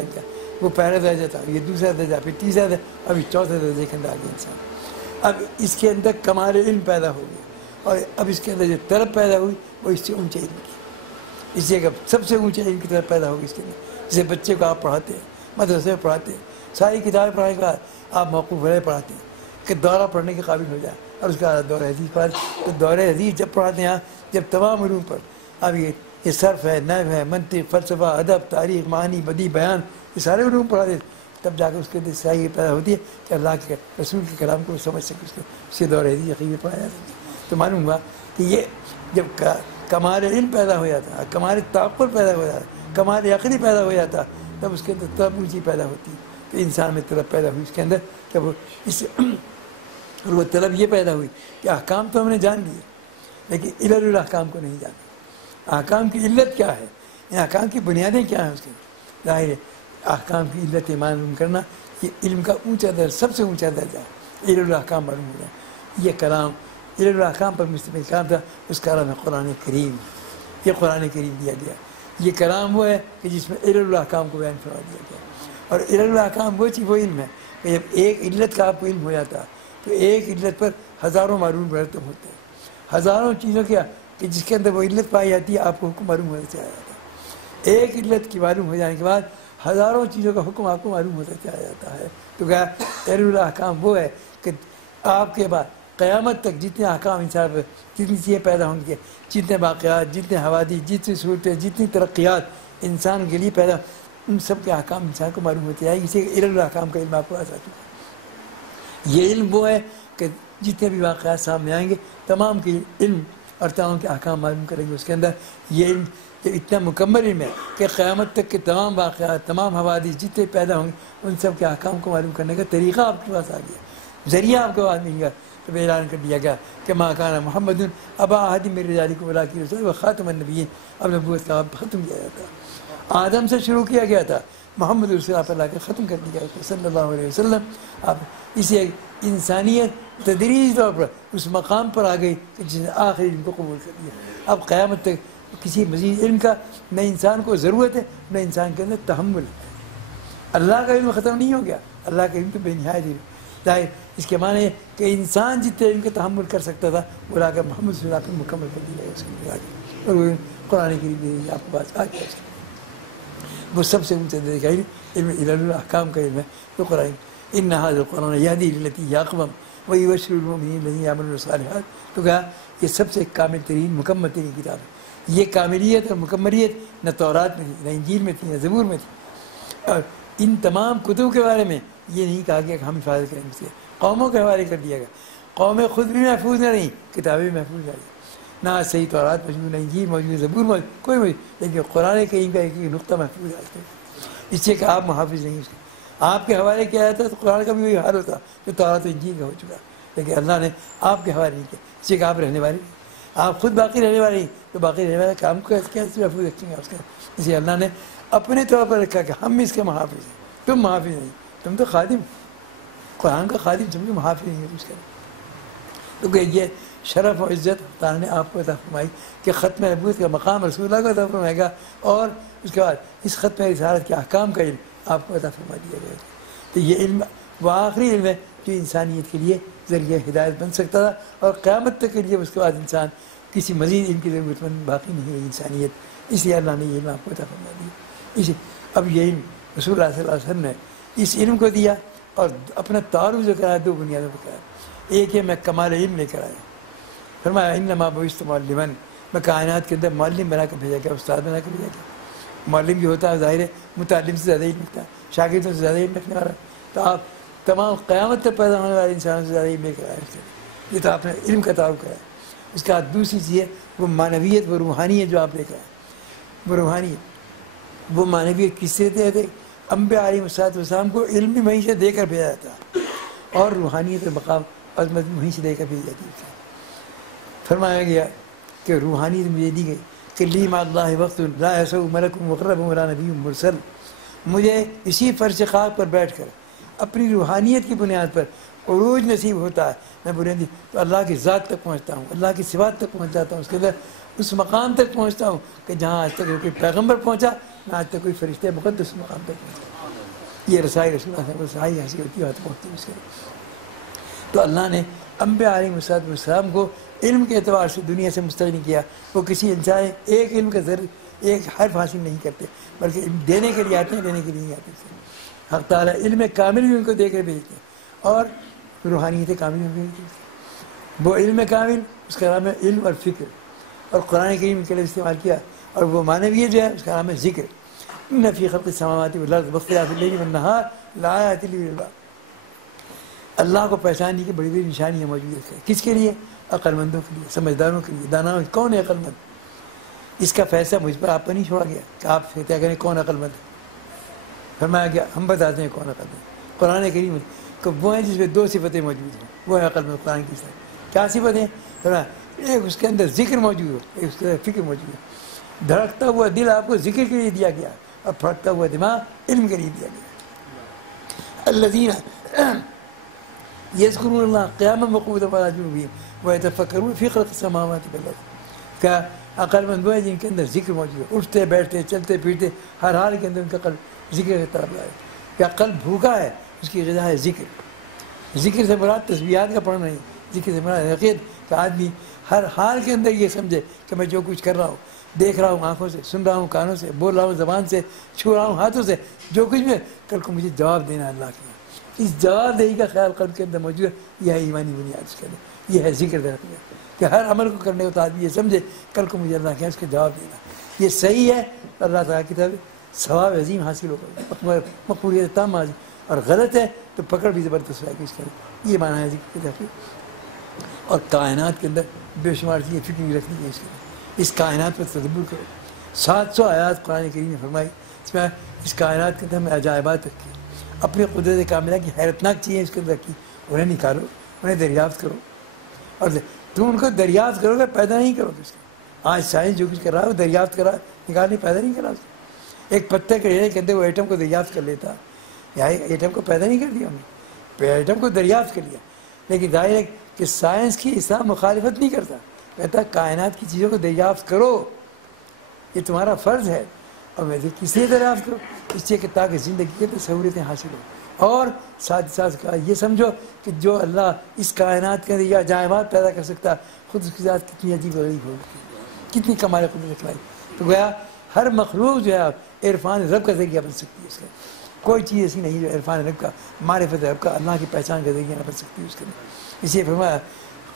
وہ پہلا درجہ تھا، یہ دوسرا درجہ، پھر تیسرا درجہ، ابھی چوتھے درجے کے اندر آ گیا انسان۔ اب اس کے اندر کمال علم پیدا ہو گیا، اور اب اس کے اندر جو طلب پیدا ہوئی وہ اس سے اونچے علم کی، اس سے سب سے اونچے علم کی طرف پیدا ہوگی اس کے اندر۔ جیسے بچے کو آپ پڑھاتے ہیں، مدرسے میں پڑھاتے ہیں، ساری کتابیں پڑھنے کے بعد آپ موقوف علیہ پڑھاتے ہیں کہ دورہ پڑھنے کے قابل ہو جائے، اور اس کا دورہ حدیث پڑھاتے ہیں۔ تو دورہ حدیث جب پڑھاتے ہیں جب تمام علوم پر، اب یہ صرف ہے، نحو ہے، منطق، فلسفہ، ادب، تاریخ، معنی، بدیع، بیان، یہ سارے علوم پڑھاتے ہیں، تب جا کے اس کے اندر صحیح پیدا ہوتی ہے کہ اللہ کے رسول کے کلام کو سمجھ سکے، اس کے دورہ حدیث یقین پڑھایا جاتا ہے۔ تو معلوم ہوا کہ یہ جب کمال علم پیدا ہو جاتا ہے، کمال تعقل پیدا ہو جاتا ہے، کمال عقلی پیدا ہو جاتا ہے، تب اس کے اندر طلب اونچی پیدا ہوتی ہے۔ تو انسان میں طلب پیدا ہوئی اس کے اندر کہ وہ اس اور وہ طلب یہ پیدا ہوئی کہ احکام تو ہم نے جان لیے، لیکن علل الاحکام کو نہیں جانا، احکام کی علت کیا ہے، ان احکام کی بنیادیں کیا ہیں اس کے۔ ظاہر ہے احکام کی علت معلوم کرنا یہ علم کا اونچا درجہ، سب سے اونچا درجہ ہے، علل الاحکام معلوم ہو جائے۔ یہ کلام علل الاحکام پر مشتمل کلام تھا، اس کا نام ہے قرآن کریم۔ یہ قرآن کریم دیا گیا، یہ کلام وہ ہے کہ جس میں علل الاحکام کو بیان فرما دیا گیا۔ اور علل الاحکام وہ چیز، وہ علم ہے کہ جب ایک علت کا آپ کو علم ہو جاتا ہے تو ایک علت پر ہزاروں معلوم مرتب ہوتے ہیں، ہزاروں چیزوں کیا کہ جس کے اندر وہ علت پائی جاتی ہے آپ کو حکم معلوم ہوتا چلا جاتا ہے۔ ایک علت کی معلوم ہو جانے کے بعد ہزاروں چیزوں کا حکم آپ کو معلوم ہوتا چلا جاتا ہے۔ تو کیا علل الاحکام وہ ہے کہ آپ کے بعد قیامت تک جتنے احکام انسان پر، جتنی چیزیں پیدا ہوں گی، جتنے واقعات، جتنے حوادث، جتنی صورتیں، جتنی ترقیات انسان کے لیے پیدا، ان سب کے احکام انسان کو معلوم ہوتے جائے گی۔ اسی علل الاحکام کا علم آپ کو آ چکا ہے۔ یہ علم وہ ہے کہ جتنے بھی واقعات سامنے آئیں گے تمام کے علم اور تمام کے احکام معلوم کریں گے. اس کے اندر یہ علم اتنا مکمل علم ہے کہ قیامت تک کے تمام واقعات، تمام حوادث جتنے پیدا ہوں گے ان سب کے احکام کو معلوم کرنے کا طریقہ آپ کے پاس آ گیا، ذریعہ آپ کے پاس مل گیا. تو اعلان کر دیا گیا کہ ما کان محمد ابا احد من رجالکم ولکن رسول و خاتم النبیین. اب نبوت کا ختم کیا گیا تھا، آدم سے شروع کیا گیا تھا، محمد رسول اللہ پر لا کے ختم کر دیا گیا صلی اللہ علیہ وسلم. اب اسے انسانیت تدریجی طور پر اس مقام پر آ گئی کہ جس نے آخری علم کو قبول کر لیا. اب قیامت تک کسی مزید علم کا نہ انسان کو ضرورت ہے نہ انسان کے اندر تحمل ہے. اللہ کا علم ختم نہیں ہو گیا، اللہ کا علم تو بے نہایت علم ظاہر. اس کے معنی ہے کہ انسان جتنے علم کا تحمل کر سکتا تھا وہ لا کر محمد صلی اللہ علیہ وسلم مکمل کر دیا اس کے آگے. اور وہ قرآن کی آپ کے پاس آ گیا، وہ سب سے اونچا درجے کا علم علم احکام کا علم ہے. تو قرآن ان هذا القرآن یہدی للتی ہی اقوم ویبشر المؤمنین الذین یعملون الصالحات. تو کہا یہ سب سے کامل ترین مکمل ترین کتاب ہے. یہ کاملیت اور مکملیت نہ تورات میں تھی، نہ انجیل میں تھی، نہ زبور میں تھی. اور ان تمام کتب کے بارے میں یہ نہیں کہا گیا کہ ہم حفاظت کریں گے، قوموں کے حوالے کر دیا گیا. قومیں خود بھی محفوظ نہ رہیں، کتابیں محفوظ نہ رہیں، نہ صحیح تورات موجود، نہ انجیل موجود، زبور موجود، کوئی موجود، لیکن قرآن کریم کا ایک نقطہ محفوظ ہے. اس سے کہ آپ محافظ نہیں، اس کے آپ کے حوالے کیا جاتا تو قرآن کا بھی وہی حال ہوتا جو تورات و انجیل کا ہو چکا. لیکن اللہ نے آپ کے حوالے نہیں کیا، اس سے کہ آپ رہنے والے آپ خود باقی رہنے والے ہیں، تو باقی رہنے والے کام کو کیسے محفوظ رکھیں گے اس کا. اس لیے اللہ نے اپنے طور پر رکھا کہ ہم اس کے محافظ ہیں، تم محافظ نہیں، تم تو خادم، قرآن کا خادم، تم تو محافظ نہیں ہے اس کا. تو کہ یہ شرف و عزت تعالیٰ نے آپ کو عطا فرمائی کہ ختم نبوت کا مقام رسول اللہ کو عطا فرمائے گا، اور اس کے بعد اس ختم رسالت کے احکام کا علم آپ کو عطا فرما دیا گیا. تو یہ علم وہ آخری علم ہے جو انسانیت کے لیے ذریعہ ہدایت بن سکتا تھا، اور قیامت تک کے لیے اس کے بعد انسان کسی مزید علم کی ضرورت مند باقی نہیں ہے انسانیت. اس لیے اللہ نے یہ علم آپ کو عطا فرما دیا. اب یہ علم رسول اللہ صلی اللہ علیہ وسلم نے اس علم کو دیا اور اپنا تعارف جو کرایا دو بنیادوں پر کرایا. ایک ہے میں کمال علم لے کر آیا، فرمایا انما بعثت معلما، میں کائنات کے اندر معلم بنا کر بھیجا گیا، استاد بنا کر بھیجا گیا. معلم جو ہوتا ہے ظاہر ہے متعلم سے زیادہ علم رکھتا ہے، شاگردوں سے زیادہ علم رکھنے والا. تو آپ تمام قیامت تک پیدا ہونے والے انسانوں سے زیادہ علم لے کر آئے. یہ تو آپ نے علم کا تعارف کرایا. اس کا دوسری چیز ہے وہ معنویت، وہ روحانیت جو آپ لے کر آئے. وہ روحانیت، وہ معنویت کس سے دے دے؟ انبیاء علیہ السلام کو علم بھی وہیں سے دے کر بھیجا جاتا، اور روحانیت مقام عظمت وہیں سے دے کر بھیجی جاتی ہے. فرمایا گیا کہ روحانیت مجھے دی گئی کہ لی مع اللہ وقت لا یسع ملک مقرب ولا نبی مرسل. مجھے اسی فرش خاک پر بیٹھ کر اپنی روحانیت کی بنیاد پر عروج نصیب ہوتا ہے. میں بنیادی تو اللہ کی ذات تک پہنچتا ہوں، اللہ کی صفات تک پہنچ جاتا ہوں، اس کے اندر اس مقام تک پہنچتا ہوں کہ جہاں آج تک کوئی پیغمبر پہنچا نہ آج تک کوئی فرشتہ مقدس مقام تک پہنچا. یہ رسائی رسول اللہ صلی اللہ علیہ وسلم حاصل ہوتی ہے، پہنچتی ہے اس کے. تو اللہ نے انبیاء علیہ السلام کو علم کے اعتبار سے دنیا سے مستغنی کیا. وہ کسی انسان ایک علم کا ایک حرف حاصل نہیں کرتے، بلکہ علم دینے کے لیے آتے ہیں، لینے کے لیے نہیں آتے. حق تعالیٰ علم کامل بھی ان کو دے کر بھیجتے ہیں، اور روحانیت کامل بھی بھیجتے ہیں. وہ علم کامل اس کا نام ہے علم اور فکر، اور قرآن کریم کے لیے استعمال کیا. اور وہ معنویت جو ہے اس کا نام ہے ذکر. ان فی خلق السماوات والارض واختلاف اللیل والنہار لآیات لأولی الألباب. اللہ کو پہچاننے کی بڑی بڑی نشانیاں موجود ہیں. کس کے لیے؟ عقل مندوں کے لیے، سمجھداروں کے لیے، داناؤں. کون ہے عقل مند؟ اس کا فیصلہ مجھ پر آپ پر نہیں چھوڑا گیا کہ آپ طے کریں کون عقل مند ہے. فرمایا گیا ہم بتاتے ہیں کون عقل مند. قرآن کریم کہ وہ ہیں جس میں دو صفتیں موجود ہیں، وہ ہے عقل مند. قرآن کی صفت کیا صفتیں؟ فرمایا ایک اس کے اندر ذکر موجود ہو، ایک اس کے اندر فکر موجود ہے. دھڑکتا ہوا دل آپ کو ذکر کے لیے دیا گیا، اور پھڑکتا ہوا دماغ علم کے لیے دیا گیا. الذین یذکرون اللہ قیاما وقعودا وعلی جنوبہم ویتفکرون فی خلق السماوات والارض. کیا عقل مند وہ ہے جن کے اندر ذکر موجود ہے، اٹھتے بیٹھتے چلتے پھرتے ہر حال کے اندر ان کا قلب ذکر کی طرف جائے. کیا قلب بھوکا ہے؟ اس کی غذا ہے ذکر. ذکر سے مراد تسبیحات کا پڑھنا نہیں، ذکر سے مراد عقید کہ آدمی ہر حال کے اندر یہ سمجھے کہ میں جو کچھ کر رہا ہوں، دیکھ رہا ہوں آنکھوں سے، سن رہا ہوں کانوں سے، بول رہا ہوں زبان سے، چھو رہا ہوں ہاتھوں سے، جو کچھ بھی کل کو مجھے جواب دینا اللہ کے. اس جواب دہی کا خیال قلب کے اندر موجود ہے. یہ ہے ایمانی بنیاد اس کے اندر، یہ ہے ذکر درخت کہ ہر عمل کو کرنے کو آدمی یہ سمجھے کل کو مجھے اللہ کے اس کا جواب دینا. یہ صحیح ہے، اللہ تعالیٰ کی طرف ثواب عظیم حاصل ہوگا، مقبولیت تام حاصل. اور غلط ہے تو پکڑ بھی زبردست ہے کہ اس کا یہ معنی ہے ذکر کے داخل. اور کائنات کے اندر بے شمار چیزیں فکر نہیں رکھنی چاہیے. اس کے اس کائنات پر تدبر کرو. 700 آیات قرآن کریم نے فرمائی. اس میں اس کائنات کے اندر ہمیں عجائبات رکھی, اپنی قدرت کاملہ کی حیرتناک چیزیں اس کے اندر رکھی, انہیں نکالو, انہیں دریافت کرو. اور تم ان کو دریافت کرو گے, پیدا نہیں کرو گے. اس کا آج سائنس جو کچھ کر رہا ہے وہ دریافت کرا, نکالنے پیدا نہیں کرا. ایک پتھر کے ڈھیر کے اندر وہ ایٹم کو دریافت کر لیتا, یا ایٹم کو پیدا نہیں کر دیا انہوں نے, ایٹم کو دریافت کر لیا. لیکن ظاہر ہے کہ سائنس کی اسلام مخالفت نہیں کرتا, کہتا کائنات کی چیزوں کو دریافت کرو, یہ تمہارا فرض ہے. اور ویسے کس لیے دریافت کرو؟ اس لیے کہ تاکہ زندگی کے اندر سہولتیں حاصل ہوں. اور ساتھ ساتھ یہ سمجھو کہ جو اللہ اس کائنات کے اندر یہ عجائبات پیدا کر سکتا ہے, خود اس کے ساتھ کتنی عجیب و غریب ہوگی, کتنی کمال قدرت دکھلائی. تو گویا ہر مخلوق جو ہے عرفان رب کا ذریعہ بن سکتی ہے. اس کا کوئی چیز ایسی نہیں جو عرفان رب کا, معرفت رب کا, اللہ کی پہچان کا ذریعہ نہ بن سکتی ہے. اس کے اندر اس لیے فرمایا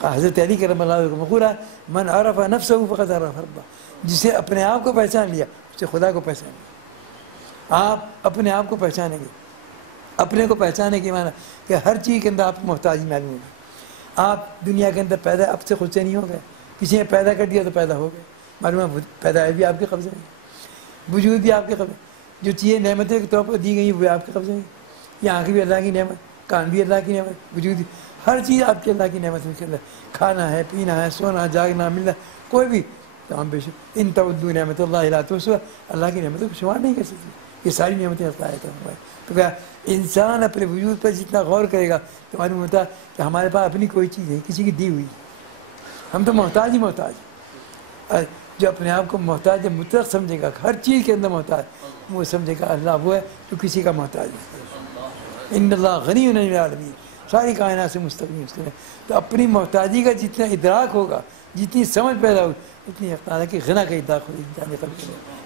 حضرت علی کرم اللہ کو مقولہ من عرف نفسہ فقد عرف ربہ, جسے اپنے آپ کو پہچان لیا اسے خدا کو پہچان لیا. آپ اپنے آپ کو پہچانیں گے, اپنے کو پہچانے کے معنی کہ ہر چیز کے اندر آپ کو محتاجی معلوم ہوگی. آپ دنیا کے اندر پیدا اب سے خود سے نہیں ہو گئے, کسی نے پیدا کر دیا تو پیدا ہو گئے. معلوم ہے پیدائش بھی آپ کے قبضے میں, وجود بھی آپ کے قبضے, جو چیزیں نعمتیں کے طور پر دی گئی وہ آپ کے قبضے میں. یہ آنکھ بھی اللہ کی نعمت, کان بھی اللہ کی نعمت, وجود بھی, ہر چیز آپ کے اللہ کی نعمت کے اندر. کھانا ہے, پینا ہے, سونا, جاگنا, ملنا, کوئی بھی تمام بے شک ان تعدوا نعمت اللہ لا تحصوها, اللہ کی نعمتوں کو شمار نہیں کر سکتی. یہ ساری نعمتیں اللہ ہے. تو کیا انسان اپنے وجود پر جتنا غور کرے گا تو معلوم ہوتا ہے کہ ہمارے پاس اپنی کوئی چیز نہیں, کسی کی دی ہوئی. ہم تو محتاج ہی محتاج. جو اپنے آپ کو محتاج مطلق سمجھے گا, ہر چیز کے اندر محتاج, وہ سمجھے گا اللہ وہ ہے جو کسی کا محتاج ہے. ان اللہ غنی عن العالمین, ساری کائنات سے مستغنی اس کے. تو اپنی محتاجی کا جتنا ادراک ہوگا, جتنی سمجھ پیدا ہوگی, اتنی اقتدار کی غنا کا ادراک ہوگی.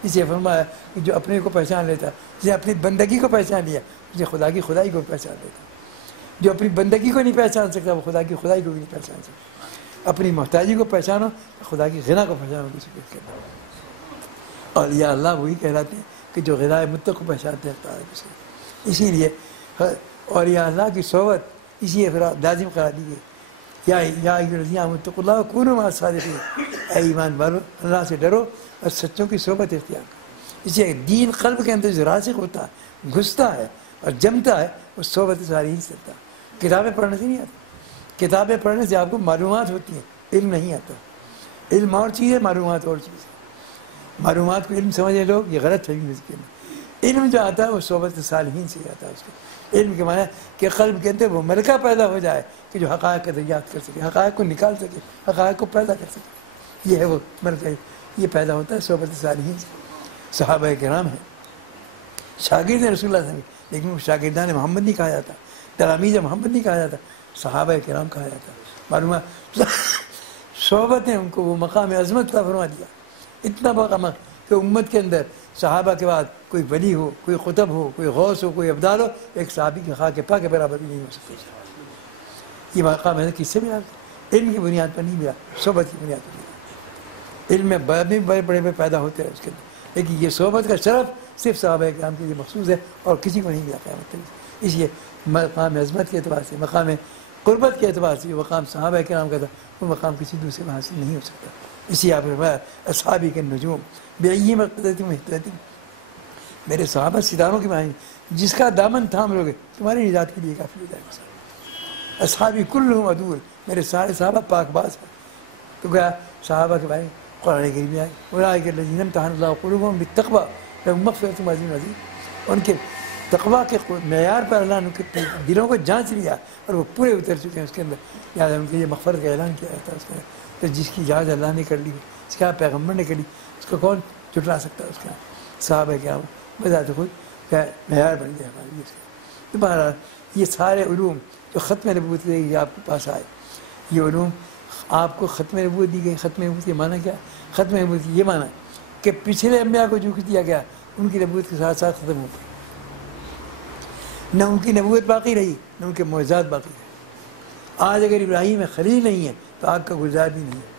اسے فرمایا کہ جو اپنے کو پہچان لیتا, جسے اپنی بندگی کو پہچان لیا, اسے خدا کی خدائی کو پہچان لیتا. جو اپنی بندگی کو نہیں پہچان سکتا وہ خدا کی خدائی کو بھی نہیں پہچان سکتا. اپنی محتاجی کو پہچانو, خدا کی غنا کو پہچانو. اور یا اللہ وہی کہلاتے ہیں کہ جو غذائے مطلق کو پہچانتے ہیں. اسی لیے اور یا اللہ کی صحبت اسی لیے لازم قرار دی گئی. یا اتقوا اللہ وکونوا مع الصادقین, اے ایمان والو اللہ سے ڈرو اور سچوں کی صحبت اختیار کرو. اس لیے دین قلب کے اندر جو راسخ ہوتا ہے, گھستا ہے اور جمتا ہے, اس صحبت ساری ہی سکتا. کتابیں پڑھنے سے نہیں آتا. کتابیں پڑھنے سے آپ کو معلومات ہوتی ہیں, علم نہیں آتا. علم اور چیز ہے, معلومات اور چیز ہے. معلومات کو علم سمجھے لوگ, یہ غلط فہمی ہے. علم جو آتا ہے وہ صحبت صالحین سے آتا ہے. اس کا علم کے معنی ہے کہ قلب کے اندر وہ ملکہ پیدا ہو جائے کہ جو حقائق کا دریافت کر سکے, حقائق کو نکال سکے, حقائق کو پیدا کر سکے. یہ ہے وہ ملکہ, یہ پیدا ہوتا ہے صحبت صالحین سے. صحابہ کرام ہیں, شاگرد رسول اللہ صلی اللہ علیہ وسلم, لیکن وہ شاگردان محمد نہیں کہا جاتا, تلامید محمد نہیں کہا جاتا, صحابہ کرام کہا جاتا. معلوم ہے صحبت نے ان کو وہ مقام عظمت کا فرما دیا. اتنا مقام کہ امت کے اندر صحابہ کے بعد کوئی ولی ہو, کوئی قطب ہو, کوئی غوث ہو, کوئی ابدال ہو, ایک صحابی کی خاک پا کے برابر بھی نہیں ہو سکتے. یہ مقام ہے کس سے ملا؟ علم کی بنیاد پر نہیں ملا, صحبت کی بنیاد پر ملا. علم میں بڑے بڑے پیدا ہوتے ہیں اس کے اندر, لیکن یہ صحبت کا شرف صرف صحابہ کرام کے لیے مخصوص ہے اور کسی کو نہیں ملا قیامت تک. اس لیے مقام عظمت کے اعتبار سے, مقام قربت کے اعتبار سے جو مقام صحابہ کرام کا تھا وہ مقام کسی دوسرے میں حاصل نہیں ہو سکتا. اسی آپ نے اصحابی کے نجوم بأیہم اقتدیتم اہتدیتم, میرے صحابہ ستاروں کی مانند, جس کا دامن تھام لوگے تمہاری نجات کے لیے کافی ہو جائے گا. اصحابی کلہم عدول, میرے سارے صحابہ پاک باز ہیں. تو کیا صحابہ کے بارے قرآن کریم میں آئے, اولئک الذین امتحن اللہ قلوبہم بالتقوی لہم مغفرۃ وعزیم عظیم. ان کے تقویٰ کے معیار پر اللہ نے ان کے دلوں کو جانچ لیا اور وہ پورے اتر چکے ہیں اس کے اندر. یاد ان کے لیے مغفرت کا اعلان کیا جاتا ہے اس کے اندر. تو جس کی اجازت اللہ نے کر لی, اس کا پیغمبر نے کر لی, اس کو کون جھٹلا سکتا ہے؟ اس کا صحابہ کیا بذات خود معیار بن گیا ہمارے لیے. تو بہرحال یہ سارے علوم جو ختم نبوت یہ آپ کے پاس آئے, یہ علوم آپ کو ختم نبوت دی گئی. ختم نبوت یہ معنی کیا؟ ختم نبوت یہ معنی کہ پچھلے انبیاء کو جو کچھ دیا گیا ان کی نبوت کے ساتھ ساتھ ختم ہو گئی. نہ ان کی نبوت باقی رہی, نہ ان کے معجزات باقی رہے. آج اگر ابراہیم خلیل نہیں ہے تو آگ کا گلزار بھی نہیں ہے.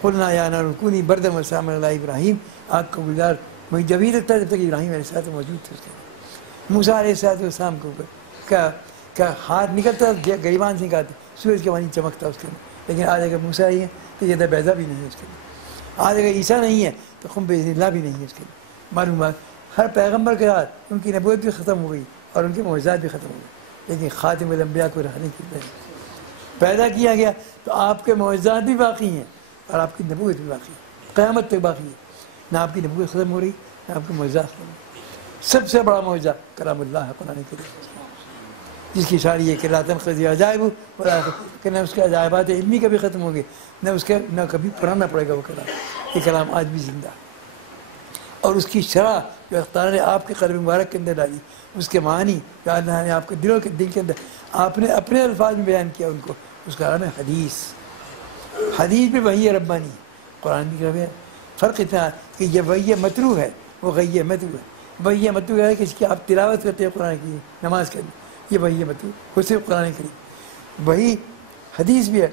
قلنا یا نار کونی بردم وسلاما علی ابراہیم, آگ کا گلزار وہی جب ہی تک تھا جب تک ابراہیم علیہ السلام موجود تھے. اس کے موسیٰ علیہ السلام کے اوپر کا ہاتھ نکلتا گریبان سے نکالتے سورج کے پانی چمکتا اس کے اندر. لیکن آج اگر موسیٰ نہیں ہے تو یہ بیضا بھی نہیں ہے اس کے لیے. آج اگر عیسیٰ نہیں ہے تو خم بإذن اللہ بھی نہیں ہے اس کے لیے. معلومات ہر پیغمبر کے ساتھ ان کی نبوت بھی ختم ہو گئی اور ان کے معجزات بھی ختم ہو گئے، لیکن خاتم الانبیاء کو رہنے کی پیدا کیا گیا تو آپ کے معجزات بھی باقی ہیں اور آپ کی نبوت بھی باقی ہے، قیامت تک باقی ہے. نہ آپ کی نبوت ختم ہو رہی نہ آپ کے معجزات ختم ہو رہی. سب سے بڑا معجزہ کلام اللہ ہے قرآن کریم، جس کی شاعری ہے کہ لا تنقضی عجائب کہ نہ اس کے عجائبات علمی کبھی ختم ہوں گے نہ کبھی پڑھنا پڑے گا وہ کلام. یہ کلام آج بھی زندہ ہے اور اس کی شرح جو اختیار نے آپ کے قلب مبارک کے اندر ڈالی، اس کے معنی جو اللہ نے آپ کے دل کے اندر آپ نے اپنے الفاظ میں بیان کیا ان کو، اس کا نام ہے حدیث. حدیث بھی وحی ربانی ہے، قرآن بھی ہے. فرق اتنا کہ یہ وحی مطلوع ہے، وہ غی مطلوع ہے. وحی مطلوع ہے کہ اس کی آپ تلاوت کرتے ہیں قرآن کی نماز کے اندر، یہ وحی مطلوع وہ صرف قرآن کریم. وہی حدیث بھی ہے،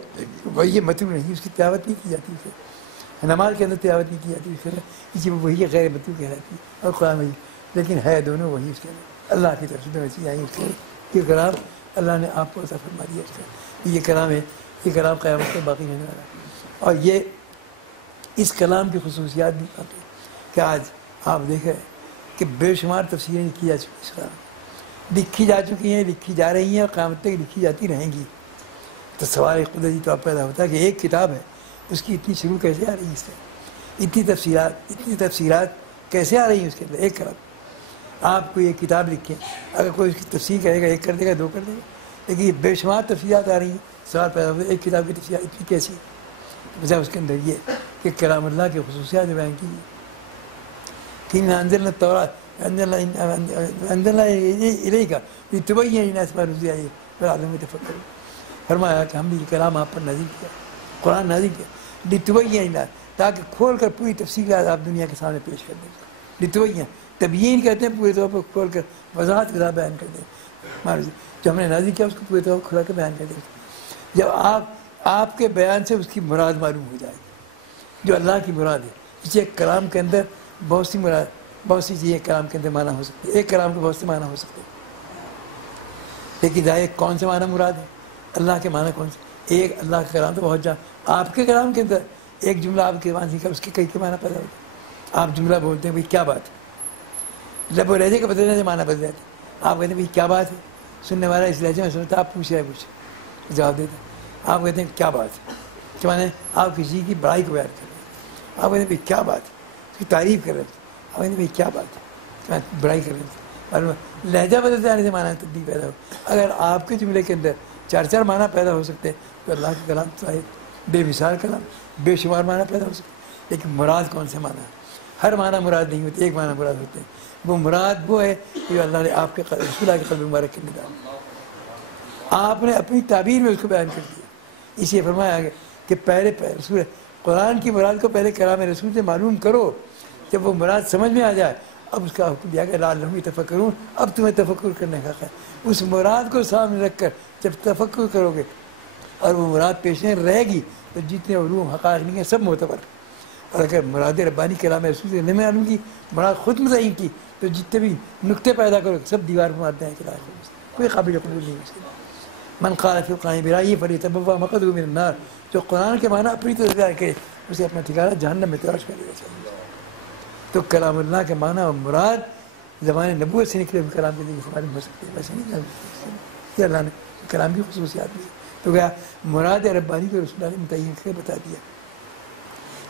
وحی مطلوع نہیں، اس کی تلاوت نہیں کی جاتی، اسے نماز کے اندر تلاوت نہیں کی جاتی، اس لیے وہی غیر مطلوع کہلاتی ہے اور قرآن وحی، لیکن ہے دونوں وہی اس کے اندر اللہ کی طرف سے دونوں چیزیں آئی. اس کے یہ کلام اللہ نے آپ کو عطا فرما دیا. اس کا یہ کلام ہے، یہ کلام قیامت تک باقی رہنے والا ہے. اور یہ اس کلام کی خصوصیات بھی باقی کہ آج آپ دیکھ رہے ہیں کہ بے شمار تفسیریں لکھی جا چکی اس کلام، لکھی جا چکی ہیں، لکھی جا رہی ہیں اور قیامت تک لکھی جاتی رہیں گی. تو سوال قدرتی طور پر پیدا ہوتا ہے کہ ایک کتاب ہے، اس کی اتنی شروع کیسے آ رہی ہے، اس سے اتنی تفصیلات کیسے آ رہی ہیں اس کے اندر. ایک کلام آپ کوئی ایک کتاب لکھیں، اگر کوئی اس کی تفسیر کرے گا، ایک کر دے گا، دو کر دے گا، لیکن یہ بے شمار تفصیلات آ رہی ہیں. سوال پیدا ہوتا ہے ایک کتاب کی تفصیلات اتنی کیسی؟ وجہ اس کے اندر یہ کہ کلام اللہ کی خصوصیات بیان کی کہ انزلنا التوراۃ انزلنا الیک لتبین للناس ما نزل الیہم ولعلہم یتفکرون. فرمایا کہ ہم نے یہ کلام آپ پر نازل کیا، قرآن نازل کیا لتبین للناس، تاکہ کھول کر پوری تفصیلات آپ دنیا کے سامنے پیش کر دیں. لتبین تبیین کہتے ہیں پورے طور پر کھول کر وضاحت کے ساتھ بیان کر دیں. جو ہم نے نازل کیا اس کو پورے طور پر کھلا کر بیان کر دیں. جب آپ کے بیان سے اس کی مراد معلوم ہو جائے گی جو اللہ کی مراد ہے. اس لیے کلام کے اندر بہت سی چیزیں کلام کے اندر معنی ہو سکتی ہے، ایک کلام کے بہت سے معنی ہو سکتے ہیں، لیکن ظاہر کون سے معنی مراد ہے، اللہ کے معنی کون سے. ایک اللہ کا کلام تو بہت آپ کے کلام کے اندر ایک جملہ آپ کے معنی اس کے کئی کے معنی پیدا ہوتے ہیں. آپ جملہ بولتے ہیں بھائی کیا بات ہے، جب وہ لہجے کے بدلنے سے معنی بدل جاتے ہیں. آپ کہتے ہیں بھائی کیا بات ہے، سننے والا اس لہجے میں سنتا، آپ پوچھ رہے کچھ جواب دیتے ہیں. آپ کہتے ہیں کیا بات ہے، کہ معنی آپ کسی کی بڑائی کو بیان کر رہے ہیں. آپ کہتے ہیں بھائی کیا بات ہے، اس کی تعریف کر رہے ہیں. آپ کہتے ہیں بھائی کیا بات ہے، بڑائی کر رہے ہیں. اور لہجہ بدل جانے سے معنی تبدیل پیدا ہو. اگر آپ کے جملے کے اندر چار معنی پیدا ہو سکتے ہیں تو اللہ کا کلام صاحب بے مثال کلام، بے شمار معنی پیدا ہو سکتے ہیں. لیکن مراد کون سے معنی ہے، ہر معنی مراد نہیں ہوتی، ایک معنی مراد ہوتے ہیں. وہ مراد وہ ہے جو اللہ نے آپ کے رسول اللہ کے قلب مبارک کے اندر ڈالا، آپ نے اپنی تعبیر میں اس کو بیان کر دیا. اس لیے فرمایا گیا کہ پہلے رسول قرآن کی مراد کو پہلے کلام رسول سے معلوم کرو. جب وہ مراد سمجھ میں آ جائے اب اس کا حکم دیا کہ لعلہم یتفکرون، اب تمہیں تفکر کرنے کا ہے. اس مراد کو سامنے رکھ کر جب تفکر کرو گے اور وہ مراد پیش رہے گی تو جتنے علوم حقائق نہیں ہیں سب معتبر. اور اگر مراد ربانی کلام رسول سے نہیں معلوم کی، مراد خود متعین کی، تو جتنے بھی نقطے پیدا کرو سب دیوار پر مارتے ہیں کہ کوئی قابل قبول نہیں ہے. من قال فی القرآن برأیہ فلیتبوأ مقعدہ من النار، جو قرآن کے معنی اپنی طرف بیان کرے اسے اپنا ٹھکانہ جہنم میں تلاش کر لینا چاہیے. تو کلام اللہ کے معنی اور مراد زبان نبوت سے نکلے ہوئے کلام کے ذریعے سے معلوم ہو سکتے ہیں، ویسے نہیں یہ اللہ نے کلام کی خصوصیات دی. تو گیا مراد ربانی کو رسول اللہ نے متعین کر بتا دیا.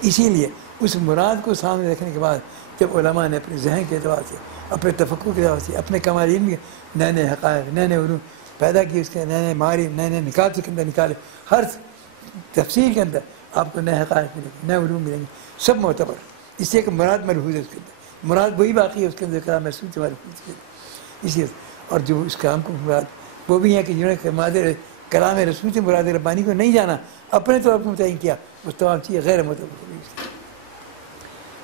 اسی لیے اس مراد کو سامنے رکھنے کے بعد جب علماء نے اپنے ذہن کے اعتبار سے، اپنے تفکر کے اعتبار سے، اپنے کمال علم کے نئے نئے حقائق، نئے نئے علوم پیدا کیے، اس کے نئے نئے معارف، نئے نئے نکات کے اندر نکالے، ہر تفسیر کے اندر آپ کو نئے حقائق ملیں گے، نئے علوم ملیں گے، سب معتبر. اس لیے کہ مراد ملحوظ ہے اس کے اندر، مراد وہی باقی ہے اس کے اندر کلام رسول سے ملحوظ ہے. اس لیے اور جو اس کلام کو مراد وہ بھی ہے کہ جنہوں نے کلام رسول سے مراد ربانی کو نہیں جانا، اپنے طور پر متعین کیا، اس تمام چیزیں غیر معتبر ہو گئی.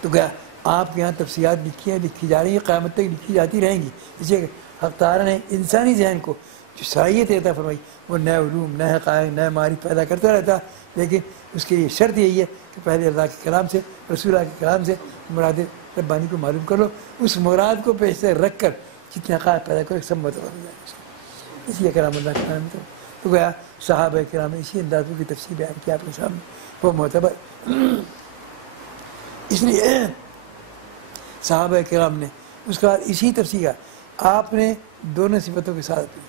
تو کیا آپ کے یہاں تفصیلات لکھی ہیں، لکھی جا رہی ہیں، قیامت تک لکھی جاتی رہیں گی. اس لیے کہ حق تعالیٰ نے انسانی ذہن کو جو صلاحیت عطا فرمائی وہ نئے علوم، نئے حقائق، نئے معارف پیدا کرتا رہتا. لیکن اس کے لیے شرط یہی ہے کہ پہلے اللہ کے کلام سے، رسول اللہ کے کلام سے مراد ربانی کو معلوم کر لو. اس مراد کو پیش رکھ کر جتنے عقائد پیدا کرو سب معتبر ہو جائے گا. اس لیے کرام اللہ کرام تو گویا صحابہ کرام نے اسی اندازوں کی تفصیل بیان کیا آپ کے سامنے وہ معتبر. اس لیے صحابہ کرام نے اس کا اسی تفصیل کا آپ نے دونوں صفتوں کے ساتھ کی.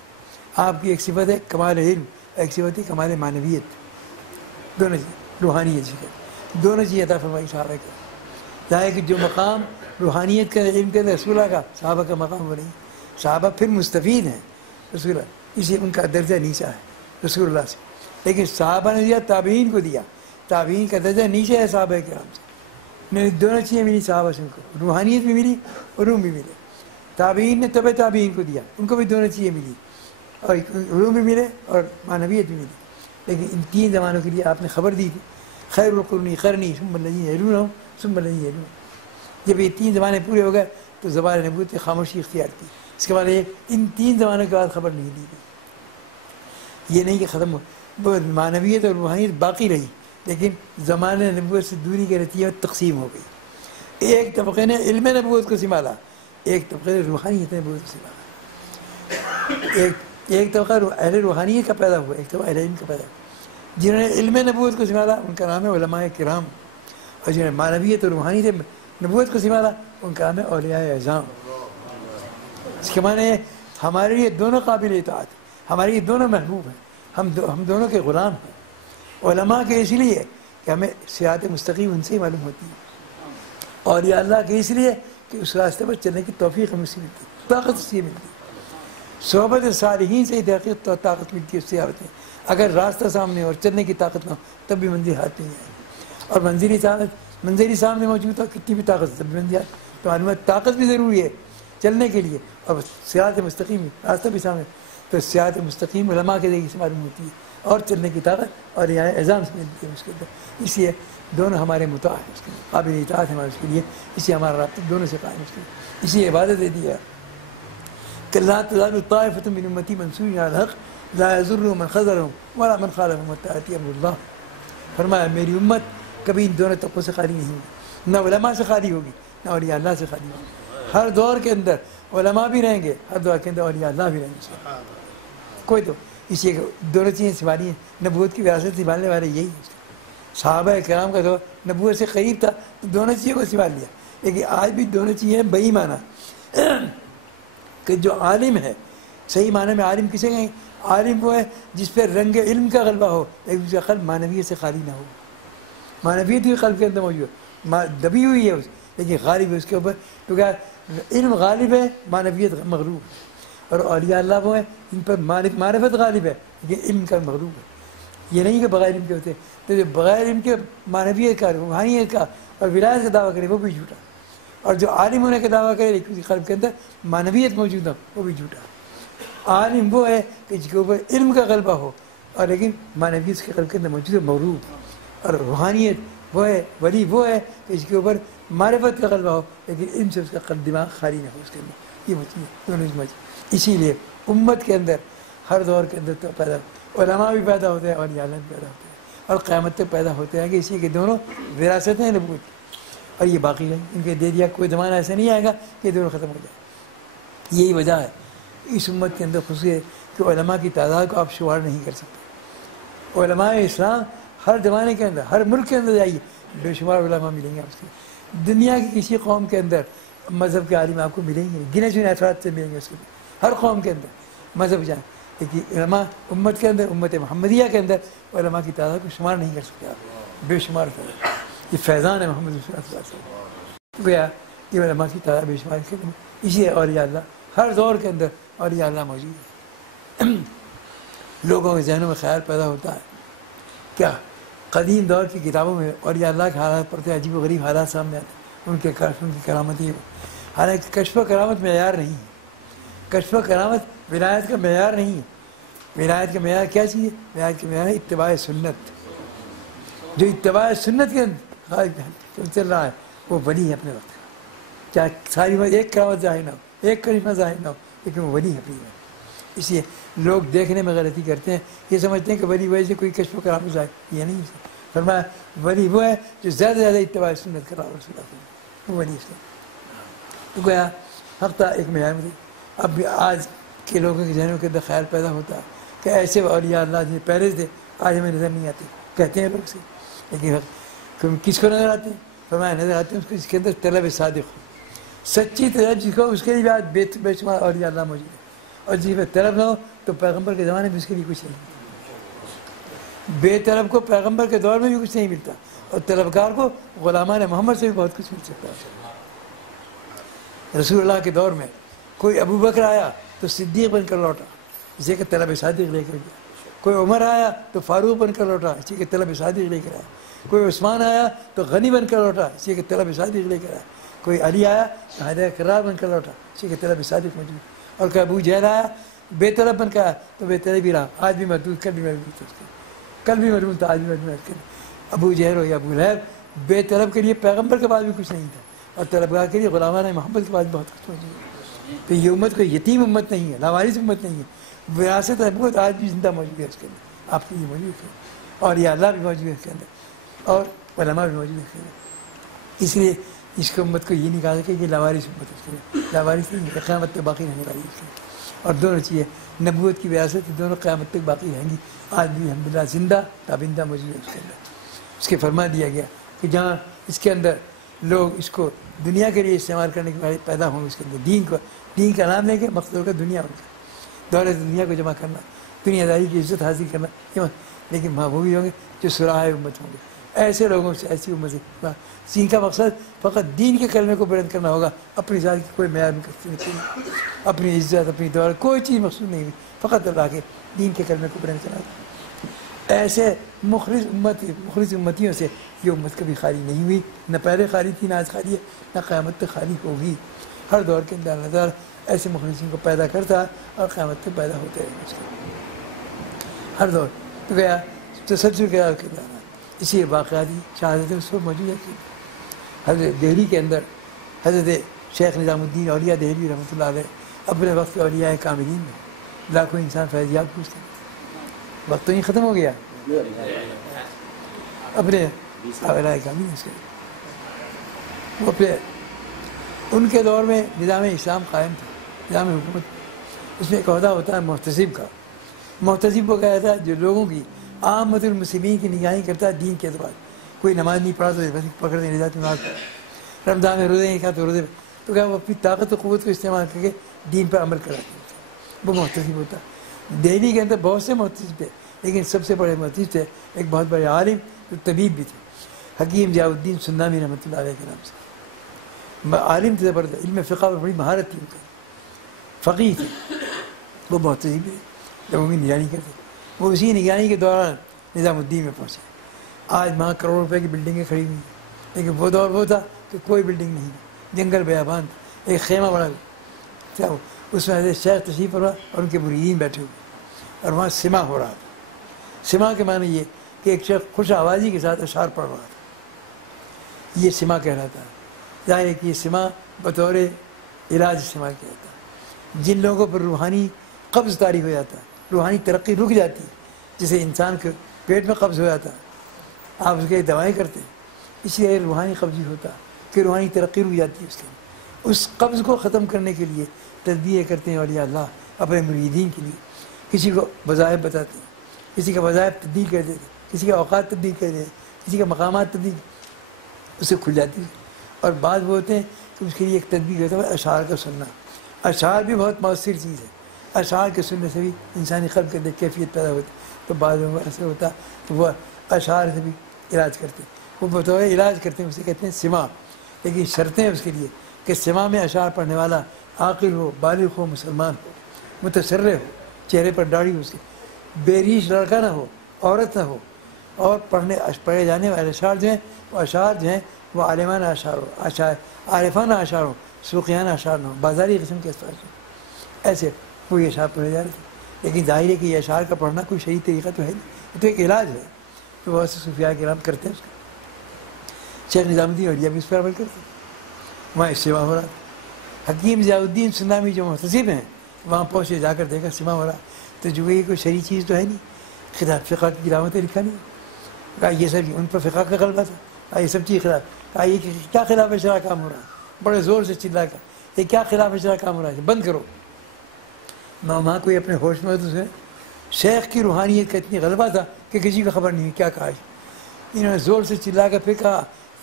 آپ کی ایک صفت ہے کمال علم، ایک صفت ہے کمال معنویت، دونوں چیز روحانیت صفت دونوں چیز عطا فرمائی صحابہ کا. ظاہر کہ جو مقام روحانیت کا علم کے رسول کا صحابہ کا مقام وہ نہیں. صحابہ پھر مستفید ہیں رسول اللہ، اس لیے ان کا درجہ نیچا ہے رسول اللہ سے. لیکن صحابہ نے دیا تابعین کو دیا، تابعین کا درجہ نیچے ہے صحابہ کرام سے. میں دونوں چیزیں ملی صحابہ سے، ان کو روحانیت بھی ملی علوم بھی ملے. تابعین نے تبع تابعین کو دیا، ان کو بھی دونوں چیزیں ملی اور علوم بھی ملے اور معنویت بھی ملی. لیکن ان تین زمانوں کے لیے آپ نے خبر دی تھی خیر القرون قرنی ثم الذین یلونہم ثم الذین یلونہم. جب یہ تین زمانے پورے ہو گئے تو زبان نبوت نے خاموشی اختیار کی. اس کے بعد ان تین زمانوں کے بعد خبر نہیں دی گئی. یہ نہیں کہ ختم ہو، معنویت اور روحانیت باقی رہی لیکن زمانۂ نبوت سے دوری کے نتیجے میں تقسیم ہو گئی. ایک طبقے نے علم نبوت کو سنبھالا، ایک طبقے نے روحانیت نبوت کو سنبھالا. ایک طبقہ اہل روحانیت کا پیدا ہوا، ایک طبقہ اہل علم کا پیدا ہوا. جنہوں نے علم نبوت کو سنبھالا ان کا نام ہے علماء کرام، اور جنہوں نے معنویت اور روحانیت نبوت کو سنبھالا ان کا نام ہے اولیاء اعظام. اس کے معنی ہمارے لیے دونوں قابل اطاعت، ہمارے لیے دونوں محبوب ہیں، ہم دونوں کے غلام ہیں. علماء کے اس لیے کہ ہمیں صراط مستقیم ان سے ہی معلوم ہوتی ہے، اولیاء اللہ کے اس لیے کہ اس راستے پر چلنے کی توفیق ہمیں سے ملتی ہے، طاقت اس سے ملتی ہے. صحبت صالحین سے ہی تحقیق طاقت ملتی ہے، اس سے آتے ہیں. اگر راستہ سامنے اور چلنے کی طاقت نہ ہو تب بھی منزل ہاتھ نہیں آئے. اور منزل سامنے موجود ہو کتنی بھی طاقت تب بھی منزل آئے. تو معلومات طاقت بھی ضروری ہے چلنے کے لیے، اور صراط مستقیم راستہ بھی سامنے. تو صراط مستقیم علماء کے ذریعے سے معلوم ہوتی ہے اور چلنے کی طاقت اور رعایت اعظام سے ملتی ہے اس کے اندر. اس لیے دونوں ہمارے مطاع ہیں، اس کے قابل اطاعت ہمارے اس کے لیے. اس لیے ہمارا رابطہ دونوں سے قائم اس کے لیے. اسی عبادت دے دیا کہ لا تزال طائفۃ من امتی منصورین علی الحق لا یضرهم من خذلهم ولا من خالفهم حتی یأتی امر اللہ. فرمایا میری امت کبھی ان دونوں طبقوں سے خالی نہیں ہوگی، نہ علماء سے خالی ہوگی نہ اولیاء اللہ سے خالی ہوگی. ہر دور کے اندر علماء بھی رہیں گے، ہر دور کے اندر اولیاء اللہ بھی رہیں گے. کوئی تو اس لیے دونوں چیزیں سنبھالی ہیں. نبوت کی وراثت سنبھالنے والے یہی ہیں. صحابہ کرام کا دور نبوت سے قریب تھا تو دونوں چیزوں کو سنبھال لیا. لیکن آج بھی دونوں چیزیں بئی معنی کہ جو عالم ہے، صحیح معنی میں عالم کسے کہیں؟ عالم وہ ہے جس پہ رنگ علم کا غلبہ ہو لیکن اس کا قلب معنویت سے خالی نہ ہو. معنویت بھی قلب کے اندر موجود ہے، دبی ہوئی ہے لیکن غالب ہے اس کے اوپر. تو کیا علم غالب ہے، معنویت مغلوب ہے. اور اولیاء اللہ وہ ہیں جن پر معرفت غالب ہے لیکن علم کا مغلوب ہے. یہ نہیں کہ بغیر علم کے ہوتے. تو جو بغیر علم کے معنویت کا، روحانیت کا اور ولایت کا دعویٰ کرے وہ بھی جھوٹا. اور جو عالم ہونے کا دعویٰ کرے لیکن اس کے قلب کے اندر معنویت موجود ہو وہ بھی جھوٹا. عالم وہ ہے کہ جس کے اوپر علم کا غلبہ ہو اور لیکن معنویت اس کے قلب کے اندر موجود ہے، مغلوب. اور روحانیت وہ ہے، ولی وہ ہے کہ جس کے اوپر معرفت کا غلبہ ہو لیکن علم سے اس کا قلب دماغ خالی نہ ہو اس کے اندر. یہ دونوں سمجھ. اسی لیے امت کے اندر ہر دور کے اندر تو پیدا علماء بھی پیدا ہوتے ہیں اور اولیاء بھی پیدا ہوتے ہیں اور قیامت تک پیدا ہوتے ہیں کہ اسی کے دونوں وراثت ہیں نبوت کی. اور یہ باقی رہیں ان کے دے دیا. کوئی زمانہ ایسا نہیں آئے گا کہ دونوں ختم ہو جائے. یہی وجہ ہے اس امت کے اندر خصوصی ہے کہ علماء کی تعداد کو آپ شمار نہیں کر سکتے. علماء اسلام ہر زمانے کے اندر، ہر ملک کے اندر جائیے بے شمار علماء ملیں گے. اس کے دنیا کی کسی قوم کے اندر مذہب کے عالم آپ کو ملیں گے، گنے چنے افراد سے ملیں گے. اس کے ہر قوم کے اندر مذہب جائیں لیکن علماء امت کے اندر، امت محمدیہ کے اندر علماء کی تعداد کو شمار نہیں کر سکتے آپ. بے شمار تعداد. یہ فیضان ہے محمد صلی اللہ علیہ وسلم. گویا یہ علماء کی تعداد بے شمار کے اندر. اسی اولیاء اللہ ہر دور کے اندر اولیاء اللہ موجود ہے. لوگوں کے ذہنوں میں خیال پیدا ہوتا ہے کیا قدیم دور کی کتابوں میں اولیاء اللہ کے حالات پڑھتے عجیب و غریب حالات سامنے آتے ہیں، ان کے کشف، ان کی کرامتی. حالانکہ کشف و کرامت معیار نہیں ہے. کشف و کرامت ولایت کا معیار نہیں ہے. ولایت کا معیار کیا چیز ہے؟ ولایت کا معیار ہے اتباع سنت. جو اتباع سنت کے چل رہا ہے وہ ولی ہے اپنے وقت کا. چاہے ساری ایک کرامت ظاہر نہ ہو، ایک کرشمہ ظاہر نہ ہو، لیکن وہ ولی ہے اپنی وقت. اس لیے لوگ دیکھنے میں غلطی کرتے ہیں، یہ سمجھتے ہیں کہ ولی وجہ سے کوئی کشف و کرامت ظاہر. یہ نہیں ہے. فرمایا ولی وہ ہے جو زیادہ سے زیادہ اتباع سنت کر رہا ہے، وہ ولی اس کا. تو گیا حق تھا ایک معیار میں. اب بھی آج کے لوگوں کے ذہنوں کے اندر خیال پیدا ہوتا ہے کہ ایسے اولیاء اللہ جنہیں پہلے تھے آج ہمیں نظر نہیں آتے، کہتے ہیں لوگ سے، لیکن کس کو نظر آتے ہیں؟ فرمایا نظر آتے ہیں اس کو جس کے اندر طلب صادق ہو، سچی طلب جس کو، اس کے لیے بھی آج بے شمار اولیاء اللہ موجود ہے، اور جس میں طلب نہ ہو تو پیغمبر کے زمانے میں اس کے لیے کچھ نہیں، بے طلب کو پیغمبر کے دور میں بھی کچھ نہیں ملتا، اور طلبگار کو غلامان محمد سے بھی بہت کچھ مل سکتا ہے۔ رسول اللہ کے دور میں کوئی ابو بکر آیا تو صدیق بن کر لوٹا، اسے کہ طلب صادق لے کر گیا، کوئی عمر آیا تو فاروق بن کر لوٹا، اسی کہ طلب صادق لے کر آیا، کوئی عثمان آیا تو غنی بن کر لوٹا، اسی کہ طلب صادق لے کر آیا، کوئی علی آیا تو حیدر کرار بن کر لوٹا، اسی کہ طلب صادق موجود، اور کوئی ابو جہل آیا بے طلب بن کر آیا تو بے طلب ہی رہا، آج بھی محدود، کل بھی محدود تھا، کل بھی محدود تھا، آج بھی محدود۔ ابو جہل ہو یا ابو لہب، بے طلب کے لیے پیغمبر کے پاس بھی کچھ نہیں تھا، اور طلبگار کے لیے غلامان محمد کے پاس بہت کچھ موجود ہے۔ تو یہ امت کوئی یتیم امت نہیں ہے، لاوارث امت نہیں ہے، وراثت نبوت آج بھی زندہ موجود ہے اس کے اندر، آپ کی یہ موجود ہے، اور یہ اللہ بھی موجود ہے اس کے اندر، اور علماء بھی موجود ہے اس کے اندر۔ اس لیے اس کو امت کو یہ نہیں کہا کہ یہ لاوارث امت ہے، اس کے اندر لاوارث نہیں ہے، قیامت تک باقی رہنے والی ہے اس کے اندر، اور دونوں چیزیں نبوت کی وراثت دونوں قیامت تک باقی رہیں گی، آج بھی الحمدللہ زندہ تابندہ موجود ہے اس کے اندر۔ اس کے فرما دیا گیا کہ جہاں اس کے اندر لوگ اس کو دنیا کے لیے استعمال کرنے کے بعد پیدا ہوں، اس کے اندر دین کا نام لے کے مقصد ہوگا دنیا ہوگا، دولت دنیا کو جمع کرنا، دنیا داری کی عزت حاصل کرنا، لیکن وہاں وہ بھی ہوں گے جو سراہ امت ہوں گے، ایسے لوگوں سے، ایسی امت سے جن کا مقصد فقط دین کے کلمے کو بلند کرنا ہوگا، اپنی ذات کی کوئی معیار نہیں، اپنی عزت، اپنی دولت، کوئی چیز مقصود نہیں ہوئی، فقط اللہ کے دین کے کلمے کو بلند کرنا ہوگا۔ ایسے مخلص امتیوں سے یہ امت کبھی خالی نہیں ہوئی، نہ پہلے خالی تھی، نہ آج خالی ہے، نہ قیامت تک خالی ہوگی۔ ہر دور کے اندر اللہ تعالیٰ ایسے مخلصین کو پیدا کرتا ہے اور قیامت تک پیدا ہوتے رہیں گے ہر دور۔ تو گیا تسلسل کے کردار، اسی واقعاتی شہادت اس کو موجود ہے کہ حضرت دہلی کے اندر حضرت شیخ نظام الدین اولیاء دہلی رحمۃ اللہ علیہ اپنے وقت کے اولیاء کاملین میں لاکھوں انسان فیض یاب پوچھتے ہیں، وقت تو نہیں ختم ہو گیا، اپنے اولیاء کاملین اس کے وہ پہ ان کے دور میں نظام اسلام قائم تھا، نظام حکومت، اس میں ایک عہدہ ہوتا ہے محتسب کا۔ محتسب وہ کہا جاتا ہے جو لوگوں کی عامت المسلمین کی نگاہیں کرتا ہے دین کے اعتبار، کوئی نماز نہیں پڑھا تو بس پکڑ دیں نجات نماز، رمضان میں روزے نہیں کھا تو روزے، تو کیا وہ اپنی طاقت و قوت کو استعمال کر کے دین پر عمل کراتے ہیں، وہ محتسب ہوتا ہے۔ دہلی کے اندر بہت سے محتسب تھے، لیکن سب سے بڑے محتسب تھے ایک بہت بڑے عالم جو طبیب بھی تھے، حکیم ضیاء الدین سنانی رحمۃ اللہ علیہ کے نام سے، عالم تھے زبردست، علم فقہ پر بڑی مہارت تھی ان کی، فقیہ تھے، وہ محتسب تھے، لوگوں کی نگرانی کرتے، وہ اسی نگرانی کے دوران نظام الدین میں پہنچے۔ آج وہاں کروڑوں روپے کی بلڈنگیں کھڑی ہوئی ہیں، لیکن وہ دور وہ تھا کہ کوئی بلڈنگ نہیں، جنگل بیابان، ایک خیمہ بڑا تھا، اس میں حضرت شیخ تشریف فرما اور ان کے مریدین بیٹھے ہوئے، اور وہاں سما ہو رہا تھا۔ سما کے معنی یہ کہ ایک شخص خوش آوازی کے ساتھ اشعار پڑھ رہا تھا، یہ سما کہلاتا ہے۔ ظاہر ہے کہ یہ سما بطور علاج سما کہتا ہے، جن لوگوں پر روحانی قبض طاری ہو جاتا ہے، روحانی ترقی رک جاتی ہے، جسے انسان کے پیٹ میں قبض ہو جاتا ہے، آپ اس کے دوائیں کرتے ہیں، اس لیے روحانی قبض ہوتا ہے کہ روحانی ترقی رک جاتی ہے اس کے لیے، اس قبض کو ختم کرنے کے لیے تدبیر کرتے ہیں اولیاء اللہ اپنے مریدین کے لیے، کسی کو وظائف بتاتے ہیں، کسی کا وظائف تبدیل کر دیتے ہیں، کسی کا اوقات تبدیل کر دیتے ہیں، کسی کا مقامات تبدیل، اسے کھل جاتی ہے۔ اور بعض وہ ہوتے ہیں کہ اس کے لیے ایک تدبیر ہوتا ہے اشعار کا سننا، اشعار بھی بہت مؤثر چیز ہے، اشعار کے سننے سے بھی انسانی قلب کے اندر کیفیت پیدا ہوتی ہے، تو بعض لوگوں کو ایسا ہوتا ہے کہ وہ اشعار سے بھی علاج کرتے ہیں، وہ بطور علاج کرتے ہیں، اسے کہتے ہیں سما، لیکن شرطیں اس کے لیے کہ سما میں اشعار پڑھنے والا عاقل ہو، بالغ ہو، مسلمان ہو، متسرع ہو، چہرے پر داڑھی ہو، اس کے بے ریش لڑکا نہ ہو، عورت نہ ہو، اور پڑھے جانے والے اشعار جو ہیں وہ اشعار جو ہیں وہ عالمانہ اشعار ہو، عارفانہ اشعار ہو، سوقیانہ اشعار نہ ہو، بازاری قسم کے اشعار ہو، ایسے وہ یہ اشعار پڑھے جا رہے تھے۔ لیکن ظاہر ہے کہ یہ اشعار کا پڑھنا کوئی صحیح طریقہ تو ہے نہیں، یہ تو ایک علاج ہے، تو بہت سے صوفیاء کرام کرتے ہیں اس کا، شیخ نظام الدین اولیاء بھی اس پر عمل کرتے ہیں، وہاں اجتماع ہو رہا تھا، حکیم ضیاء الدین سنانی جو محتسب ہیں وہاں پہنچے، جا کر دیکھا اجتماع ہو رہا، تو جو یہ کوئی شرعی چیز تو ہے نہیں، خلاف فقہ کی علامتیں لکھا نہیں، کہا یہ سب ان پر فقہ کا غلبہ تھا، کہا یہ سب چیز خلاف، کہا یہ کیا خلاف شرع کام ہو رہا ہے، بڑے زور سے چلا کر یہ کیا خلاف شرع کام ہو رہا ہے، بند کرو، وہاں کوئی اپنے ہوش میں تو شیخ کی روحانیت کا اتنی غلبہ تھا کہ کسی کو خبر نہیں کیا کہا. انہوں نے زور سے چلا کر پھر کہا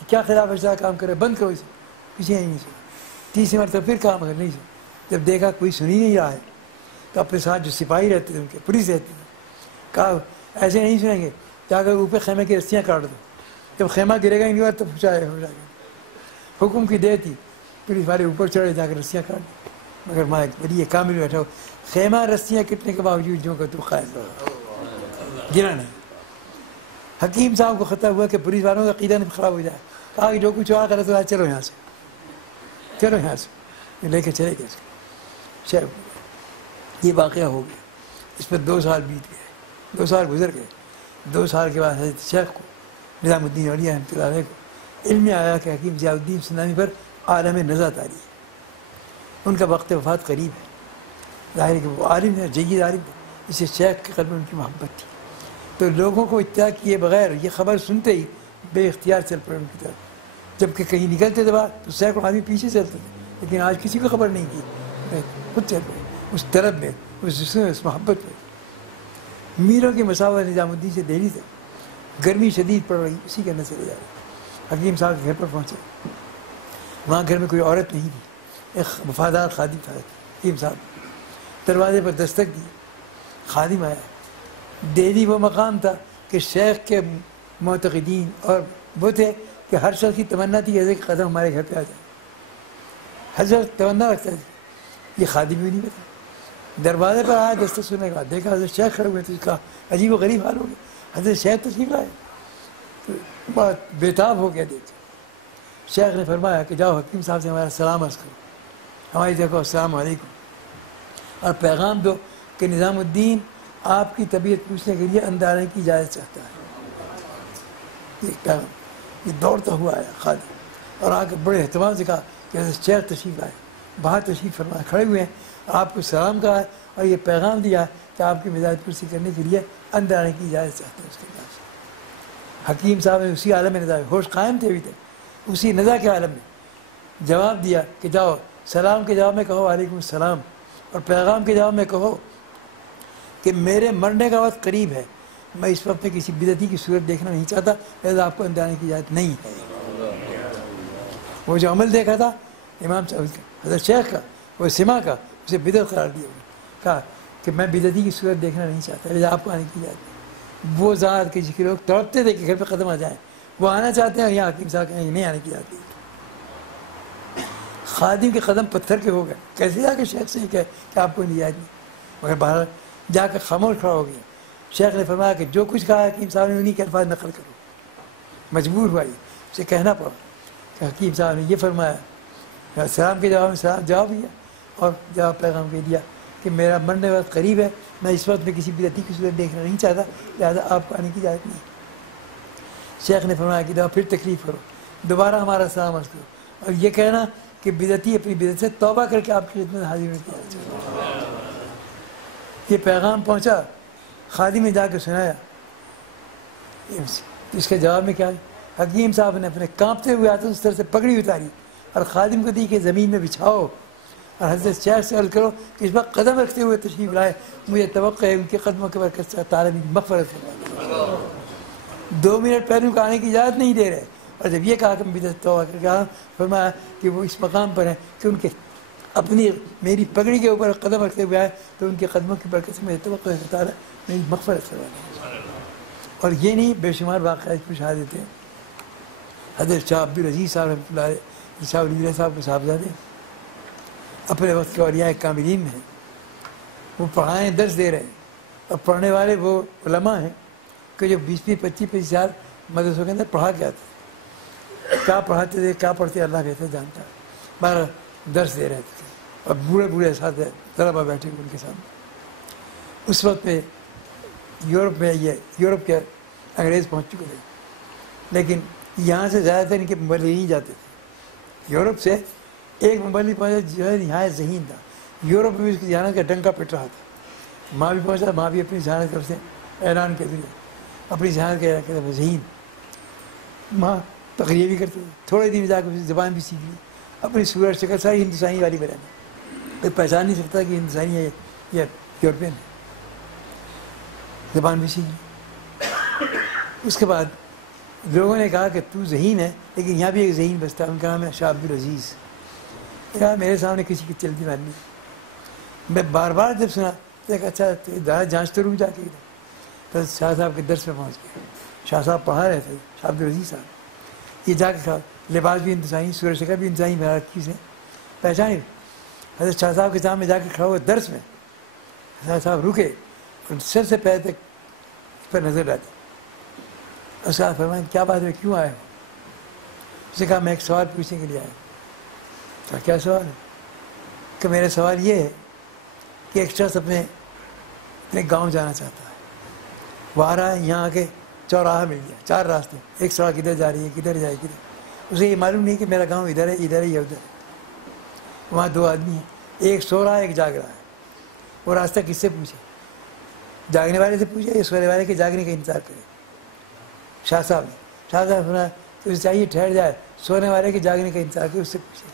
کیا خلاف ورزی کام کرے, بند کرو اسے. کسی نے نہیں سنا. تیسری مرتبہ پھر کہا مگر نہیں سنا. جب دیکھا کوئی سن ہی نہیں رہا ہے تو اپنے ساتھ جو سپاہی رہتے تھے ان کے پولیس رہتی تھی کہا ایسے نہیں سنیں گے, جا کر اوپر خیمے کی رسیاں کاٹ دو. جب خیمہ گرے گا ان کے بعد تب پوچھائے ہو جائے گا. حکم کی دے تھی, پولیس والے اوپر چڑھے جا کر رسیاں کاٹ دی. مگر ماں بڑی کامل بیٹھا ہو, خیمہ رسیاں کٹنے کے باوجود جو کہ تو قائم رہا, گرا نہیں. حکیم صاحب کو خطرہ ہوا کہ پولیس والوں کا عقیدہ نہیں خراب ہو جائے. کہا کہ جو کچھ ہوا کرے تو چلو یہاں سے, چلو یہاں سے, لے کے چلے گئے. یہ واقعہ ہو گیا. اس پر 2 سال بیت گئے, 2 سال گزر گئے. 2 سال کے بعد حضرت شیخ کو نظام الدین اولیاء رحمۃ اللہ علیہ کو علم میں آیا کہ حکیم ضیاء الدین سنانی پر عالم نزا طاری ہے, ان کا وقت وفات قریب ہے. ظاہر ہے کہ وہ عالم ہے, جید عالم ہے, اس سے شیخ کے قلب میں ان کی محبت تھی. تو لوگوں کو اطلاع کیے بغیر یہ خبر سنتے ہی بے اختیار چل پڑے ان کی طرف. جب کہ کہیں نکلتے تھے بعد تو سینکڑوں آدمی پیچھے چلتے تھے, لیکن آج کسی کو خبر نہیں کی, خود چل پڑے اس طرب میں, اس جسم میں, اس محبت میں. میروں کی مساوات نظام الدین سے دہلی تھا. گرمی شدید پڑ رہی, اسی کے اندر چلے جا رہے. حکیم صاحب کے گھر پر پہنچے. وہاں گھر میں کوئی عورت نہیں تھی, ایک وفادار خادم تھا. حکیم صاحب دروازے پر دستک دی, خادم آیا. دہلی وہ مقام تھا کہ شیخ کے معتقدین اور وہ تھے کہ ہر شخص کی تمنا تھی ایسے کہ قدم ہمارے گھر پہ آ جائے. حضرت تمنا رکھتا تھا. یہ خادم بھی نہیں پتا. دروازے پر آیا, دستک سننے کا دیکھا حضرت شیخ کھڑے ہوئے تھے. اس کا عجیب و غریب حال ہو گیا. حضرت شیخ تشریف لائے, بہت بےتاب ہو گیا دیکھ. شیخ نے فرمایا کہ جاؤ حکیم صاحب سے ہمارا سلام عرض کرو, ہماری دیکھو السلام علیکم, اور پیغام دو کہ نظام الدین آپ کی طبیعت پوچھنے کے لیے اندر آنے کی اجازت چاہتا ہے. ایک پیغام یہ دوڑتا ہوا آیا خادم, اور آ کے بڑے اہتمام سے کہا کہ حضرت شیخ تشریف لائے, باہر تشریف فرمائے, کھڑے ہوئے ہیں, آپ کو سلام کہا ہے اور یہ پیغام دیا ہے کہ آپ کی مزاج پرسی کرنے کے لیے اندر آنے کی اجازت چاہتے ہیں. اس کے بعد حکیم صاحب نے اسی عالم نظا, ہوش قائم تھے ابھی تک, اسی نظا کے عالم میں جواب دیا کہ جاؤ سلام کے جواب میں کہو وعلیکم السلام, اور پیغام کے جواب میں کہو کہ میرے مرنے کا وقت قریب ہے, میں اس وقت میں کسی بدعتی کی صورت دیکھنا نہیں چاہتا, لہٰذا آپ کو اندر آنے کی اجازت نہیں ہے. وہ جو عمل دیکھا تھا امام حضرت شیخ کا, وہ سما کا, اسے بدعت قرار دیا. کہا کہ میں بدعتی کی صورت دیکھنا نہیں چاہتا, لہٰذا آپ کو آنے کی اجازت نہیں. وہ ذات کے جس کے لوگ تڑپتے تھے کہ گھر پہ قدم آ جائیں, وہ آنا چاہتے ہیں, یہاں حکیم صاحب کہیں نہیں آنے کی اجازت نہیں. خادم کے قدم پتھر کے ہو گئے. کیسے جا کے شیخ سے کہ آپ کو اجازت نہیں, مگر باہر جا کر خاموش کھڑا ہو گیا. شیخ نے فرمایا کہ جو کچھ کہا حکیم صاحب نے انہیں کے الفاظ نقل کرو. مجبور ہوا, اسے کہنا پڑا کہ حکیم صاحب نے یہ فرمایا, سلام کے جواب میں سلام جواب دیا اور جواب پیغام کے دیا کہ میرا مرنے وقت قریب ہے, میں اس وقت میں کسی بدعتی کی صورت دیکھنا نہیں چاہتا, لہٰذا آپ کو آنے کی اجازت نہیں. شیخ نے فرمایا کہ پھر تکلیف کرو, دوبارہ ہمارا سلام عرض کرو, اور یہ کہنا کہ بدعتی اپنی بدعت سے توبہ کر کے آپ کی خدمت حاضر ہونے کی اجازت چاہتا ہے. یہ پیغام پہنچا, خادم نے جا کے سنایا. اس کے جواب میں کیا ہے, حکیم صاحب نے اپنے کانپتے ہوئے ہاتھوں اس طرح سے پگڑی اتاری اور خادم کو دی کہ زمین میں بچھاؤ, اور حضرت شیخ سے عرض کرو کہ اس وقت قدم رکھتے ہوئے تشریف لائے, مجھے توقع ہے ان کے قدموں کے برکت سے تعالیٰ میری مغفرت فرمائے. 2 منٹ پہلے کو آنے کی اجازت نہیں دے رہے, اور جب یہ کہا کہ بدعت توبہ کر کے فرمایا کہ وہ اس مقام پر ہیں کہ ان کے اپنی میری پگڑی کے اوپر قدم رکھتے ہوئے آئے, تو ان کے قدموں کی برکت سے مجھے توقع ہے تعالیٰ میری مغفرت فرمائے. اور یہ نہیں, بے شمار واقعات کچھ آ دیتے ہیں. حضرت شاہ عبدالعزیز صاحب رحمۃ اللہ علیہ, شاہ ولی اللہ صاحب کے صاحبزادے اپنے وقت کے اولیاء کاملین میں ہیں. وہ پڑھائیں, درس دے رہے ہیں, اور پڑھنے والے وہ علماء ہیں کہ جو 20-25 سال مدرسوں کے اندر پڑھا کے آتے. کیا پڑھاتے تھے, کیا پڑھتے, اللہ بہتر جانتا ہے. بارہ درس دے رہے تھے, اور بوڑھے بوڑھے اساتذہ طلبا بیٹھے ہوئے ان کے سامنے. اس وقت پہ یورپ کے انگریز پہنچ چکے تھے, لیکن یہاں سے زیادہ تر ان کے مبلغین جاتے تھے. یورپ سے ایک مبلغ پہنچا جو ہے نہایت ذہین تھا. یورپ میں بھی اس کی ذہانت کا ڈنکا پٹ رہا تھا. ماں بھی پہنچا, ماں بھی اپنی ذہانت طرف سے اعلان کے ذریعے اپنی ذہانت کا اعلان کرتا, ذہین. ماں تقریر بھی کرتے تھے, تھوڑے دن جا کے زبان بھی سیکھ لی, اپنی صورت شکل ساری ہندوستانی والی بنا دی. کوئی پہچان نہیں سکتا کہ ہندوستانی ہے, یہ یورپین ہے، زبان بھی سیکھ لی۔ اس کے بعد لوگوں نے کہا کہ تو ذہین ہے، لیکن یہاں بھی ایک ذہین بستا ہے، ان کا نام ہے شاہ عبدالعزیز۔ کہا میرے سامنے کسی کی چلتی مارنی، میں بار بار جب سنا تو ایک اچھا جانچ تو روک جا کے تو شاہ صاحب کے درس میں پہنچ گیا۔ شاہ صاحب پڑھا رہے تھے، شاہ عبدالعزیز صاحب، یہ جا کے کھا لباس بھی انتظامی، سورج شکل بھی انتظامی، میرا چیزیں پہچانی۔ حضرت شاہ صاحب کے سامنے جا کے کھڑا ہوا درس میں، شاہ صاحب رکے اور سر سے پیر تک اس پر نظر ڈالی۔ اس کا فرمایا کیا بات ہے، کیوں آئے ہو؟ اس نے کہا میں ایک سوال پوچھنے کے لیے آیا ہوں۔ کہا کیا سوال ہے؟ کہ میرا سوال یہ ہے کہ ایک شخص اپنے گاؤں جانا چاہتا ہے، وہ آ رہا ہے، یہاں آ کے چوراہا مل گیا، 4 راستے، ایک سڑک ادھر جا رہی ہے، کدھر جائے کدھر، اسے یہ معلوم نہیں کہ میرا گاؤں ادھر ہے یا ادھر ہے۔ وہاں 2 آدمی ہیں، ایک سو رہا ہے ایک جاگ رہا ہے، وہ راستہ کس سے پوچھے؟ جاگنے والے سے پوچھے یا سونے والے کے جاگنے کا انتظار کرے؟ شاہ صاحب سنا تو اسے چاہیے ٹھہر جائے، سونے والے کے جاگنے کا انتظار کرے، اس سے پوچھے۔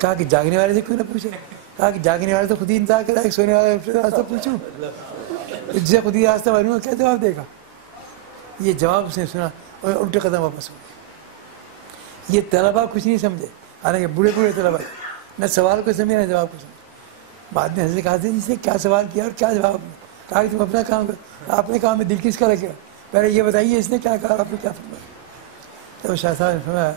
کہا کہ جاگنے والے سے کیوں نہ پوچھے؟ کہا کہ جاگنے والے تو خود ہی انتظار کرا ہے، سونے والے سے راستہ پوچھوں؟ جسے خود ہی راستہ معلوم ہے کیا جواب دے گا؟ یہ جواب اس نے سنا اور الٹے قدم واپس ہو گئے۔ یہ طلبا کچھ نہیں سمجھے، حالانکہ بوڑھے طلبا نہ سوال کو سمجھے نہ جواب کو سمجھے۔ بعد میں حضرت کہا جس نے کیا سوال کیا اور کیا جواب دیا؟ کہا کہ تم اپنا کام کرو، اپنے کام میں دل کس کا رکھے گا، پہلے یہ بتائیے اس نے کیا کہا، آپ نے کیا فرمایا؟ تو شاہ صاحب نے فرمایا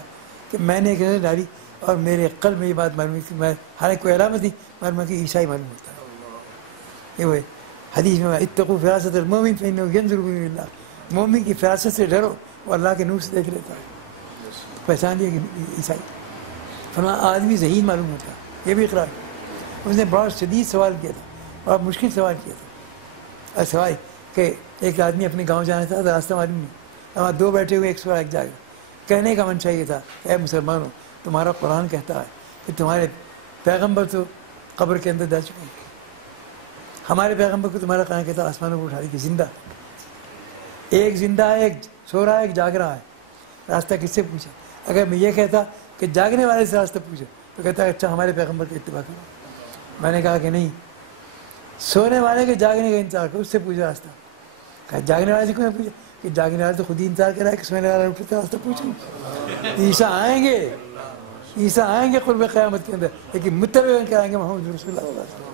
کہ میں نے ایک نظر ڈالی اور میرے قلب میں یہ بات معلوم ہوئی کہ میں حالانکہ کوئی علامت نہیں معلوم کہ عیسائی معلوم ہوتا ہے۔ یہ وہ حدیث میں اتقوا فراست المومن فانه ينظر بنور اللہ، مومن کی فراست سے ڈرو، وہ اللہ کے نور سے دیکھ لیتا ہے۔ پہچان لیا کہ عیسائی۔ فرمایا آدمی ذہین معلوم ہوتا ہے، یہ بھی اقرار کیا۔ اس نے بڑا شدید سوال کیا تھا، بڑا مشکل سوال کیا تھا، اور سوال کہ ایک آدمی اپنے گاؤں جانا تھا، راستہ معلوم نہیں، وہاں 2 بیٹھے ہوئے، ایک سوال ایک جاگے۔ کہنے کا منشا یہ تھا اے مسلمانوں، تمہارا قرآن کہتا ہے کہ تمہارے پیغمبر تو قبر کے اندر جا چکے ہیں، ہمارے پیغمبر کو تمہارا قرآن کہتا ہے آسمانوں کو اٹھا دی کہ زندہ، ایک زندہ ہے، ایک سو رہا ہے، ایک جاگ رہا ہے، راستہ کس سے پوچھا؟ اگر میں یہ کہتا کہ جاگنے والے سے راستہ پوچھو تو کہتا ہے اچھا ہمارے پیغمبر کا اتباع کرو۔ میں نے کہا کہ نہیں، سونے والے کے جاگنے کا انتظار کرو، اس سے پوچھو راستہ۔ کہا جاگنے والے سے کیوں نہ پوچھا؟ کہ جاگنے والے تو خود ہی انتظار کر رہا ہے کہ سونے والا اٹھے تو راستہ پوچھوں۔ عیسیٰ آئیں گے قرب قیامت کے اندر، لیکن متبع کرائیں گے محمد رسول اللہ صلی اللہ علیہ وسلم۔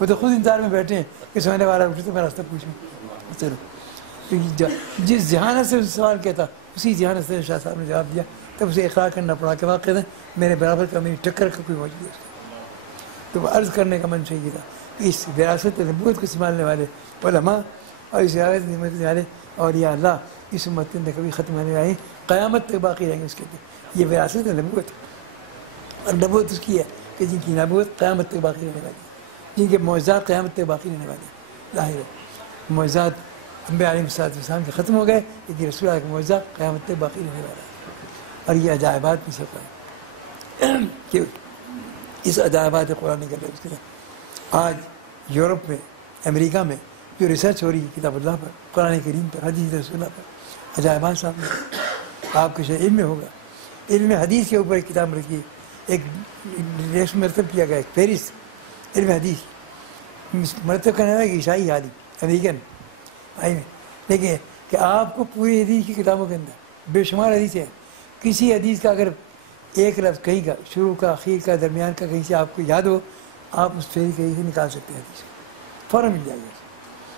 وہ تو خود انتظار میں بیٹھے ہیں کہ سونے والا اٹھے تو میں راستہ پوچھوں۔ چلو جس ذہانت سے سوال کیا تھا اسی ذہانت سے شاہ صاحب نے جواب دیا، تب اسے اقرار کرنا پڑا کہ واقعہ میرے برابر کا، میری ٹکر کا کوئی موجود ہے۔ تو وہ عرض کرنے کا منشا یہ تھا کہ اس وراثت نبوت کو سنبھالنے والے علماء اور اس وراثت نبوت والے اور یا اللہ اس امت میں کبھی ختم ہونے والے قیامت تک باقی رہیں گے۔ اس کے اندر یہ وراثت نبوت، اور نبوت اس کی ہے کہ جن کی نبوت قیامت تک باقی رہنے والی ہے، جن کے معجزات قیامت تک باقی رہنے والے ہیں۔ ظاہر ہے معجزات انبیاء علیہ السلام کے ختم ہو گئے، لیکن رسول اللہ کا معجزہ قیامت تک باقی رہنے والا ہے۔ اور یہ عجائبات بھی سب ہے کہ اس عجائبات قرآن کر رہے اس کے آج یورپ میں، امریکہ میں جو ریسرچ ہو رہی ہے کتاب اللہ پر، قرآن کریم پر، حدیث رسول اللہ پر، عجائبات سامنے آپ کے شاید علم میں ہوگا۔ علم حدیث کے اوپر ایک کتاب رکھی ہے، ایک ریس مرتب کیا گیا، ایک فہرست علم حدیث مرتب کرنے والا ایک عیسائی عالم امریکن لیکن کہ آپ کو پوری حدیث کی کتابوں کے اندر بے شمار حدیث ہیں، کسی حدیث کا اگر ایک لفظ کہیں کا، شروع کا، اخیر کا، درمیان کا کہیں سے آپ کو یاد ہو، آپ اس فہرست کہیں سے نکال سکتے ہیں، حدیث فوراً مل جائے گا۔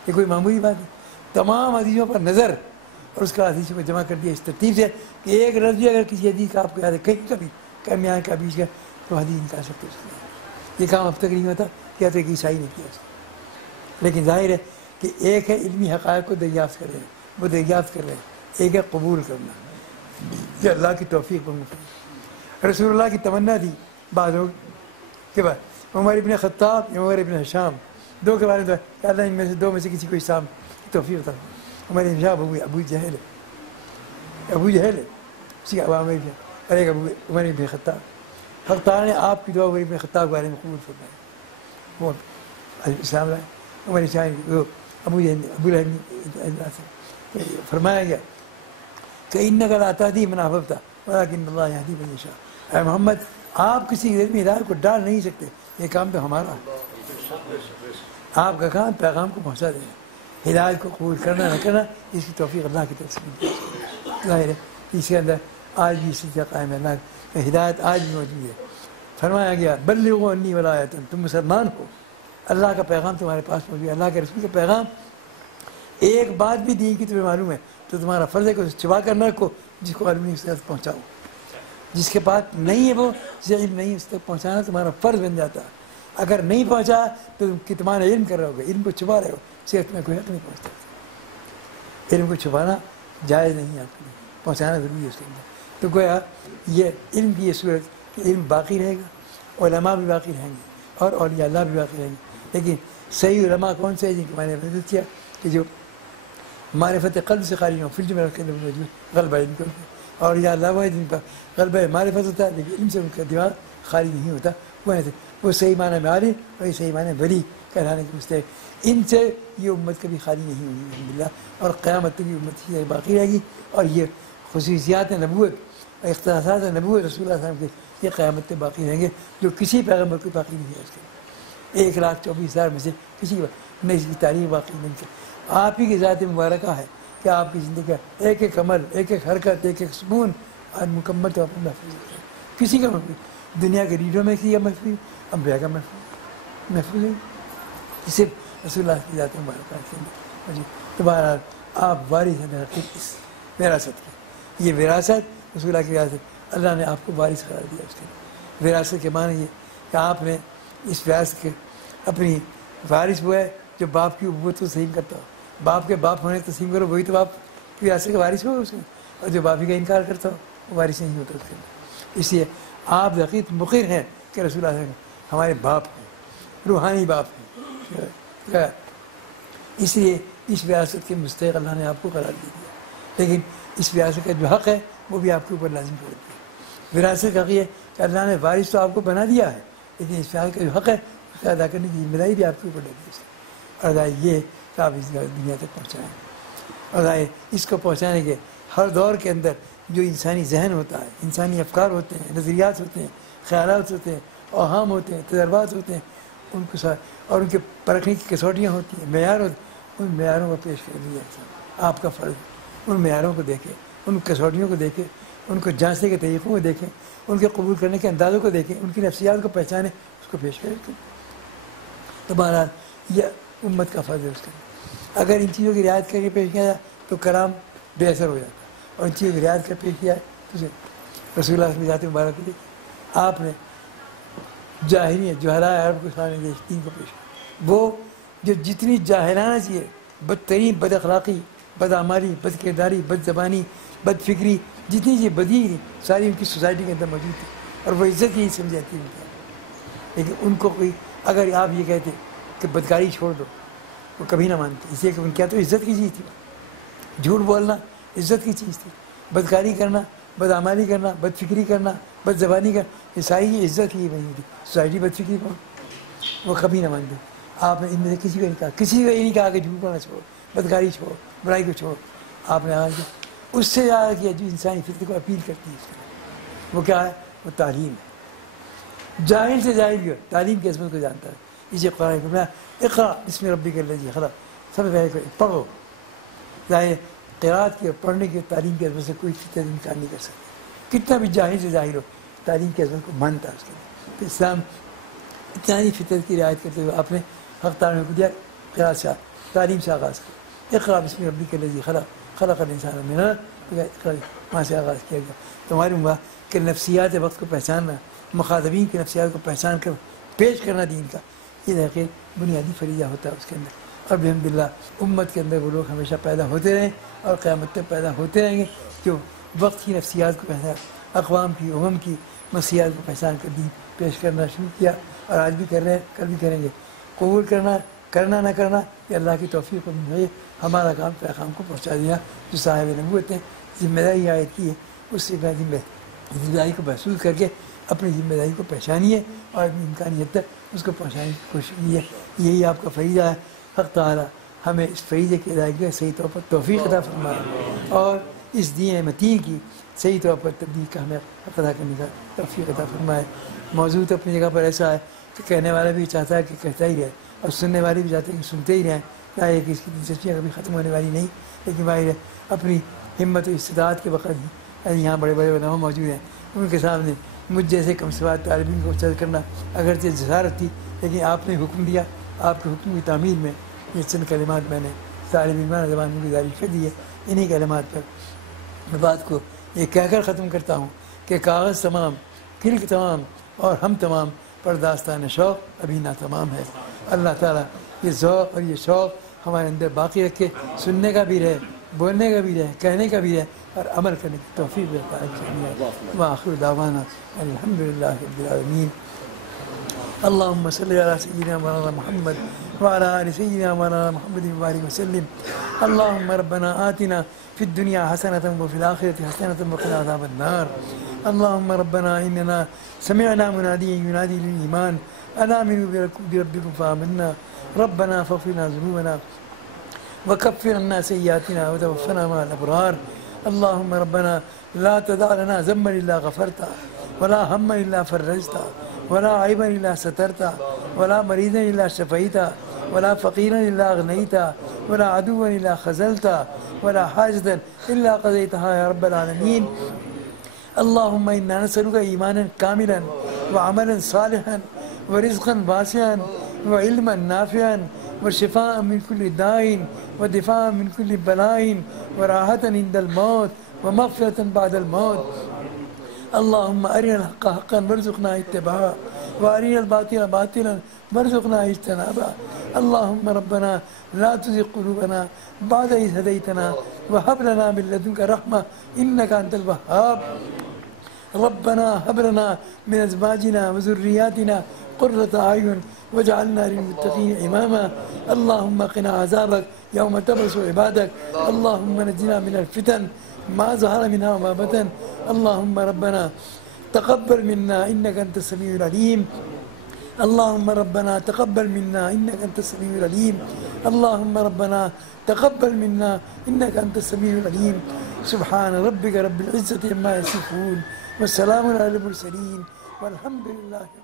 یہ کوئی معمولی بات نہیں، تمام حدیثوں پر نظر اور اس کا حدیثوں کو جمع کر دیا اس ترتیب سے کہ ایک لفظ بھی اگر کسی حدیث کا آپ کو یاد ہے کہیں کبھی درمیان کا، بیچ کا، تو حدیث نکال سکتے ہیں۔ یہ کام اب تک نہیں ہوتا، کیا تو ایک عیسائی نے کیا اس کو۔ لیکن ظاہر ہے کہ ایک ہے علمی حقائق کو دریافت کر رہے ہیں، وہ دریافت کر رہے ہیں، ایک ہے قبول کرنا، یہ اللہ کی توفیق پر منحصر۔ رسول اللہ کی تمنا تھی بعض لوگ کے بعد عمر ابن خطاب یا عمر ابن ہشام، 2 کے بارے میں کہ اللہ ان میں سے 2 میں سے کسی کو اسلام کی توفیق تھا۔ عمر ابن ہشام ابو جہل ہے اسی عوام میں، اور ایک عمر ابن خطاب۔ حق تعالیٰ نے آپ کی دعا عمر ابن خطاب کے بارے میں قبول فرمائی، وہ اسلام لائے۔ عمر ابن ابو فرمایا گیا کہ انک لا تہدی من احببت ولکن اللہ یہدی من یشاء۔ اے محمد آپ کسی علمی ہدایت کو ڈال نہیں سکتے، یہ کام تو ہمارا ہے۔ آپ کا کام پیغام کو پہنچا دینا، ہدایت کو قبول کرنا نہ کرنا اس کی توفیق اللہ کی طرف سے ملتی ہے۔ ظاہر ہے اس کے اندر آج بھی اسی طرح قائم ہے، اللہ کی ہدایت آج بھی موجود ہے۔ فرمایا گیا بلغوا انی ولا آیۃ، تم مسلمان ہو، اللہ کا پیغام تمہارے پاس موجود ہے، اللہ کے رسول کا پیغام ایک بات بھی دین کی تمہیں معلوم ہے تو تمہارا فرض ہے کہ اسے چھپا کر نہ رکھو، جس کو معلوم نہیں اس تک پہنچاؤ، جس کے پاس نہیں ہے وہ جسے علم نہیں اس تک پہنچانا تمہارا فرض بن جاتا ہے۔ اگر نہیں پہنچا تو تم کتمان علم کر رہے ہو گے، علم کو چھپا رہے ہو، صرف میں کوئی حق نہیں پہنچتا، علم کو چھپانا جائز نہیں ہے آپ کے لیے، پہنچانا ضروری ہے اس کے اندر۔ تو گویا یہ علم کی یہ صورت کہ علم باقی رہے گا، علماء بھی باقی رہیں گے اور اولیاء اللہ بھی باقی رہیں گے، لیکن صحیح علماء کون سے ہیں جن کے میں نے وضاحت کیا کہ جو معرفت قلب سے خالی ہوں، پھر جو میرا قلب موجود غلبہ علم کے اوپر، اور یا اللہ وہ ہے جن کا غلبہ معرفت ہوتا ہے لیکن علم سے ان کا دماغ خالی نہیں ہوتا، وہ صحیح معنی میں عالم اور یہ صحیح معنی ولی کہلانے کے مستحق۔ ان سے یہ امت کبھی خالی نہیں ہوگی الحمدللہ، اور قیامت تک یہ امت کی باقی رہے گی، اور یہ خصوصیات نبوت اور اختصاصات نبوت رسول اللہ صلی اللہ علیہ وسلم کے یہ قیامت تک باقی رہیں گے، جو کسی پیغمبر کو باقی نہیں ہے اس کے 1,24,000 میں سے کسی نے اس کی تاریخ باقی نہیں کی۔ آپ ہی کی ذات مبارکہ ہے کہ آپ کی زندگی کا ایک ایک عمل، ایک ایک حرکت، ایک ایک سکون آج مکمل طور پر محفوظ ہے، کسی کا محفوظ دنیا کے ریڈیو میں کسی کا محفوظ، انبیاء کا محفوظ ہے، صرف رسول اللہ کی ذات مبارکہ کے اندر۔ تو بہرحال آپ وارث ہیں اس وراثت کی، یہ وراثت رسول اللہ کی وراثت، اللہ نے آپ کو وارث قرار دیا اس کے۔ وراثت کے معنی یہ کہ آپ نے اس وراثت کے اپنی وارث وہ ہے جو باپ کی ابوت کو تسلیم کرتا ہو، باپ کے باپ ہونے تسلیم کرو وہی تو باپ کی وراثت کا وارث ہوگا اس میں، اور جو باپ ہی کا انکار کرتا ہو وہ وارث نہیں ہوتا اس کے اندر۔ اس لیے آپ یقین مقر ہیں کہ رسول اللہ ہمارے باپ ہیں، روحانی باپ ہیں، اس لیے اس وراثت کے مستحق اللہ نے آپ کو قرار دے دیا، لیکن اس وراثت کا جو حق ہے وہ بھی آپ کے اوپر لازم کر دیا۔ وراثت کا حق یہ کہ اللہ نے وارث تو آپ کو بنا دیا ہے، لیکن اس وراثت کا جو حق ہے اس کا ادا کرنے کی ذمہ داری بھی آپ کے اوپر لگی ہے، اور ادا یہ کہ آپ اس دنیا تک پہنچائیں، اور اس کو پہنچانے کے ہر دور کے اندر جو انسانی ذہن ہوتا ہے، انسانی افکار ہوتے ہیں، نظریات ہوتے ہیں، خیالات ہوتے ہیں، اوہام ہوتے ہیں، تجربات ہوتے ہیں، ان کو اور ان کے پرکھنے کی کسوٹیاں ہوتی ہیں، معیار ہوتے ہیں، ان معیاروں کو پیش کر دیا آپ کا فرض ہے۔ ان معیاروں کو دیکھیں، ان کسوٹیوں کو دیکھیں، ان کو جانچنے کے طریقوں کو دیکھیں، ان کے قبول کرنے کے اندازوں کو دیکھیں، ان کی نفسیات کو پہچانیں، اس کو پیش کریں۔ تو بہرحال یہ امت کا فرض ہے اس کا۔ اگر ان چیزوں کی رعایت کر کے پیش کیا جائے تو کرام بے اثر ہو جاتا ہے، اور ان چیزوں کی رعایت کر پیش کیا ہے تو رسول اللہ کی ذات مبارک کو دیکھیں، آپ نے جاہلیت جہلاء عرب کو سامنے دین کو پیش کیا، وہ جو جتنی جاہلانہ چیزیں، بدترین بد اخلاقی، بدعمالی، بد کرداری، بد زبانی، بد فکری، جتنی چیزیں بدی تھیں ساری ان کی سوسائٹی کے اندر موجود تھی، اور وہ عزت کی سمجھاتی ان کا، لیکن ان کو کوئی اگر آپ یہ کہتے کہ بدکاری چھوڑ دو وہ کبھی نہ مانتے، اس لیے کہ ان کیا تو عزت کی چیز تھی، جھوٹ بولنا عزت کی چیز تھی، بدکاری کرنا، بدعمالی کرنا، بد فکری کرنا، بد زبانی کرنا، یہ ساری عزت کی بنی تھی۔ سوسائٹی بد فکری کو وہ کبھی نہ مانتے۔ آپ نے ان میں سے کسی کو نہیں کہا، کسی کو یہ نہیں کہا کہ جھوٹ بولنا چھوڑو، بدکاری چھوڑو، برائی کو چھوڑو، آپ نے آگے اس سے زیادہ کیا جو انسانی فطرت کو اپیل کرتی ہے اس کے، وہ کیا ہے؟ وہ تعلیم ہے۔ جاہل سے جاہل بھی ہو تعلیم کی عظمت کو جانتا ہے، اسے قرآن میں اقرأ بسم ربک الذی خلق، سب سے پہلے پڑھو۔ ظاہر قرأت کی اور پڑھنے کی تعلیم کی عظمت سے کوئی فطرت انکار نہیں کر سکتا، کتنا بھی جاہل سے ظاہر ہو تعلیم کی عظمت کو مانتا ہے اس کے لیے۔ تو اسلام اتنی فطرت کی رعایت کرتے ہوئے آپ نے حق تعلیم کو دیا، قرأت سے تعلیم سے آغاز کیا، اقرأ بسم ربک الذی خلق خلق الانسان من علق، وہاں سے آغاز کیا گیا۔ تو معلوم ہوا کہ نفسیات وقت کو پہچاننا، مخاطبین کی نفسیات کو پہچان کر پیش کرنا دین کا، یہ دیکھیں بنیادی فریضہ ہوتا ہے اس کے اندر۔ اور الحمدللہ امت کے اندر وہ لوگ ہمیشہ پیدا ہوتے رہیں اور قیامت تک پیدا ہوتے رہیں گے جو وقت کی نفسیات کو پہچان، اقوام کی، کی نفسیات کو پہچان کر دین پیش کرنا شروع کیا، اور آج بھی کر رہے ہیں، کل بھی کریں گے۔ قبول کرنا نہ کرنا یہ اللہ کی توفیق ہے، ہمارا کام پیغام کو پہنچا دیا، جو صاحب نبوت نے ذمہ داری عائد کی ہے اس ذمہ داری کو محسوس کر کے اپنی ذمہ داری کو پہچانیے اور اپنی امکانی حد تک اس کو پہنچانے کی کوشش کیجیے۔ یہی آپ کا فریضہ ہے۔ حق تعالیٰ ہمیں اس فریضے کی ادائیگی صحیح طور پر توفیق عطا فرمائے، اور اس دین متین کی صحیح طور پر تبدیل کا ہمیں ادا کرنے کا توفیق عطا فرمائے۔ موضوع تو اپنی جگہ پر ایسا ہے کہ کہنے والا بھی چاہتا ہے کہ کہتا ہی رہے، اور سننے والے بھی چاہتے ہیں کہ سنتے ہی رہیں، چاہے کہ اس کی دلچسپیاں کبھی ختم ہونے والی نہیں، لیکن ظاہر ہے اپنی ہمت و استطاعت کے وقت ہی یہاں بڑے بڑے علماء موجود ہیں، ان کے سامنے مجھ جیسے کم سواد طالب علم کو چل کرنا اگرچہ جسارت تھی، لیکن آپ نے حکم دیا، آپ کے حکم کی تعمیل میں یہ چند کلمات میں نے طالب علمانہ زبان میں گزارش کر دی ہے۔ انہی کلمات پر میں بات کو یہ کہہ کر ختم کرتا ہوں کہ کاغذ تمام، کلک تمام اور ہم تمام، پر داستان شوق ابھی نہ تمام ہے۔ اللہ تعالیٰ یہ ذوق اور یہ شوق ہمارے اندر باقی رکھے، سننے کا بھی رہے، بولنے کا بھی رہے، کہنے کا بھی رہے اور عمل کرنے کی توفیق عطا فرمائے۔ وآخر دعوانا الحمدللہ رب العالمین۔ اللهم صل على سيدنا مولانا محمد وعلى آل سيدنا مولانا محمد وبارك وسلم۔ اللهم ربنا آتنا في الدنيا حسنة وفي الآخرة حسنة وقنا عذاب النار۔ اللهم ربنا إننا سمعنا مناديا ينادي للإيمان أن آمنوا بربكم فآمنا ربنا فاغفر لنا ذنوبنا وكفر عنا سيئاتنا وتوفنا مع الأبرار۔ اللهم ربنا لا تدع لنا ذنبا إلا غفرته ولا هما إلا فرجته ولا عيبا إلا سترته ولا مريضا إلا شفيته ولا فقيرا إلا أغنيته ولا عدوا إلا خذلته ولا حاجة إلا قضيتها يا رب العالمين۔ اللهم إنا نسألك إيمانا كاملا وعملا صالحا ورزقا واسعا وعلما نافعا وشفاء من كل داء ودفاعا من كل بلاء وراحة عند الموت ومغفرة بعد الموت۔ اللهم أرنا الحق حقا وارزقنا اتباعه وأرنا الباطل باطلا وارزقنا اجتنابه۔ اللهم ربنا لا تزغ قلوبنا بعد إذ هديتنا وهب لنا من لدنك رحمة إنك أنت الوهاب۔ ربنا هب لنا من أزواجنا وذرياتنا قرة أعين واجعلنا للمتقين إماما۔ اللهم قنا عذابك يوم تبعث عبادك۔ اللهم نجنا من الفتن ما ظهر منها وما بطن۔ اللهم ربنا تقبل منا إنك أنت السميع العليم۔ اللهم ربنا تقبل منا إنك أنت السميع العليم۔ اللهم ربنا تقبل منا إنك أنت السميع العليم۔ سبحان ربك رب العزة عما يصفون والسلام على المرسلين والحمد لله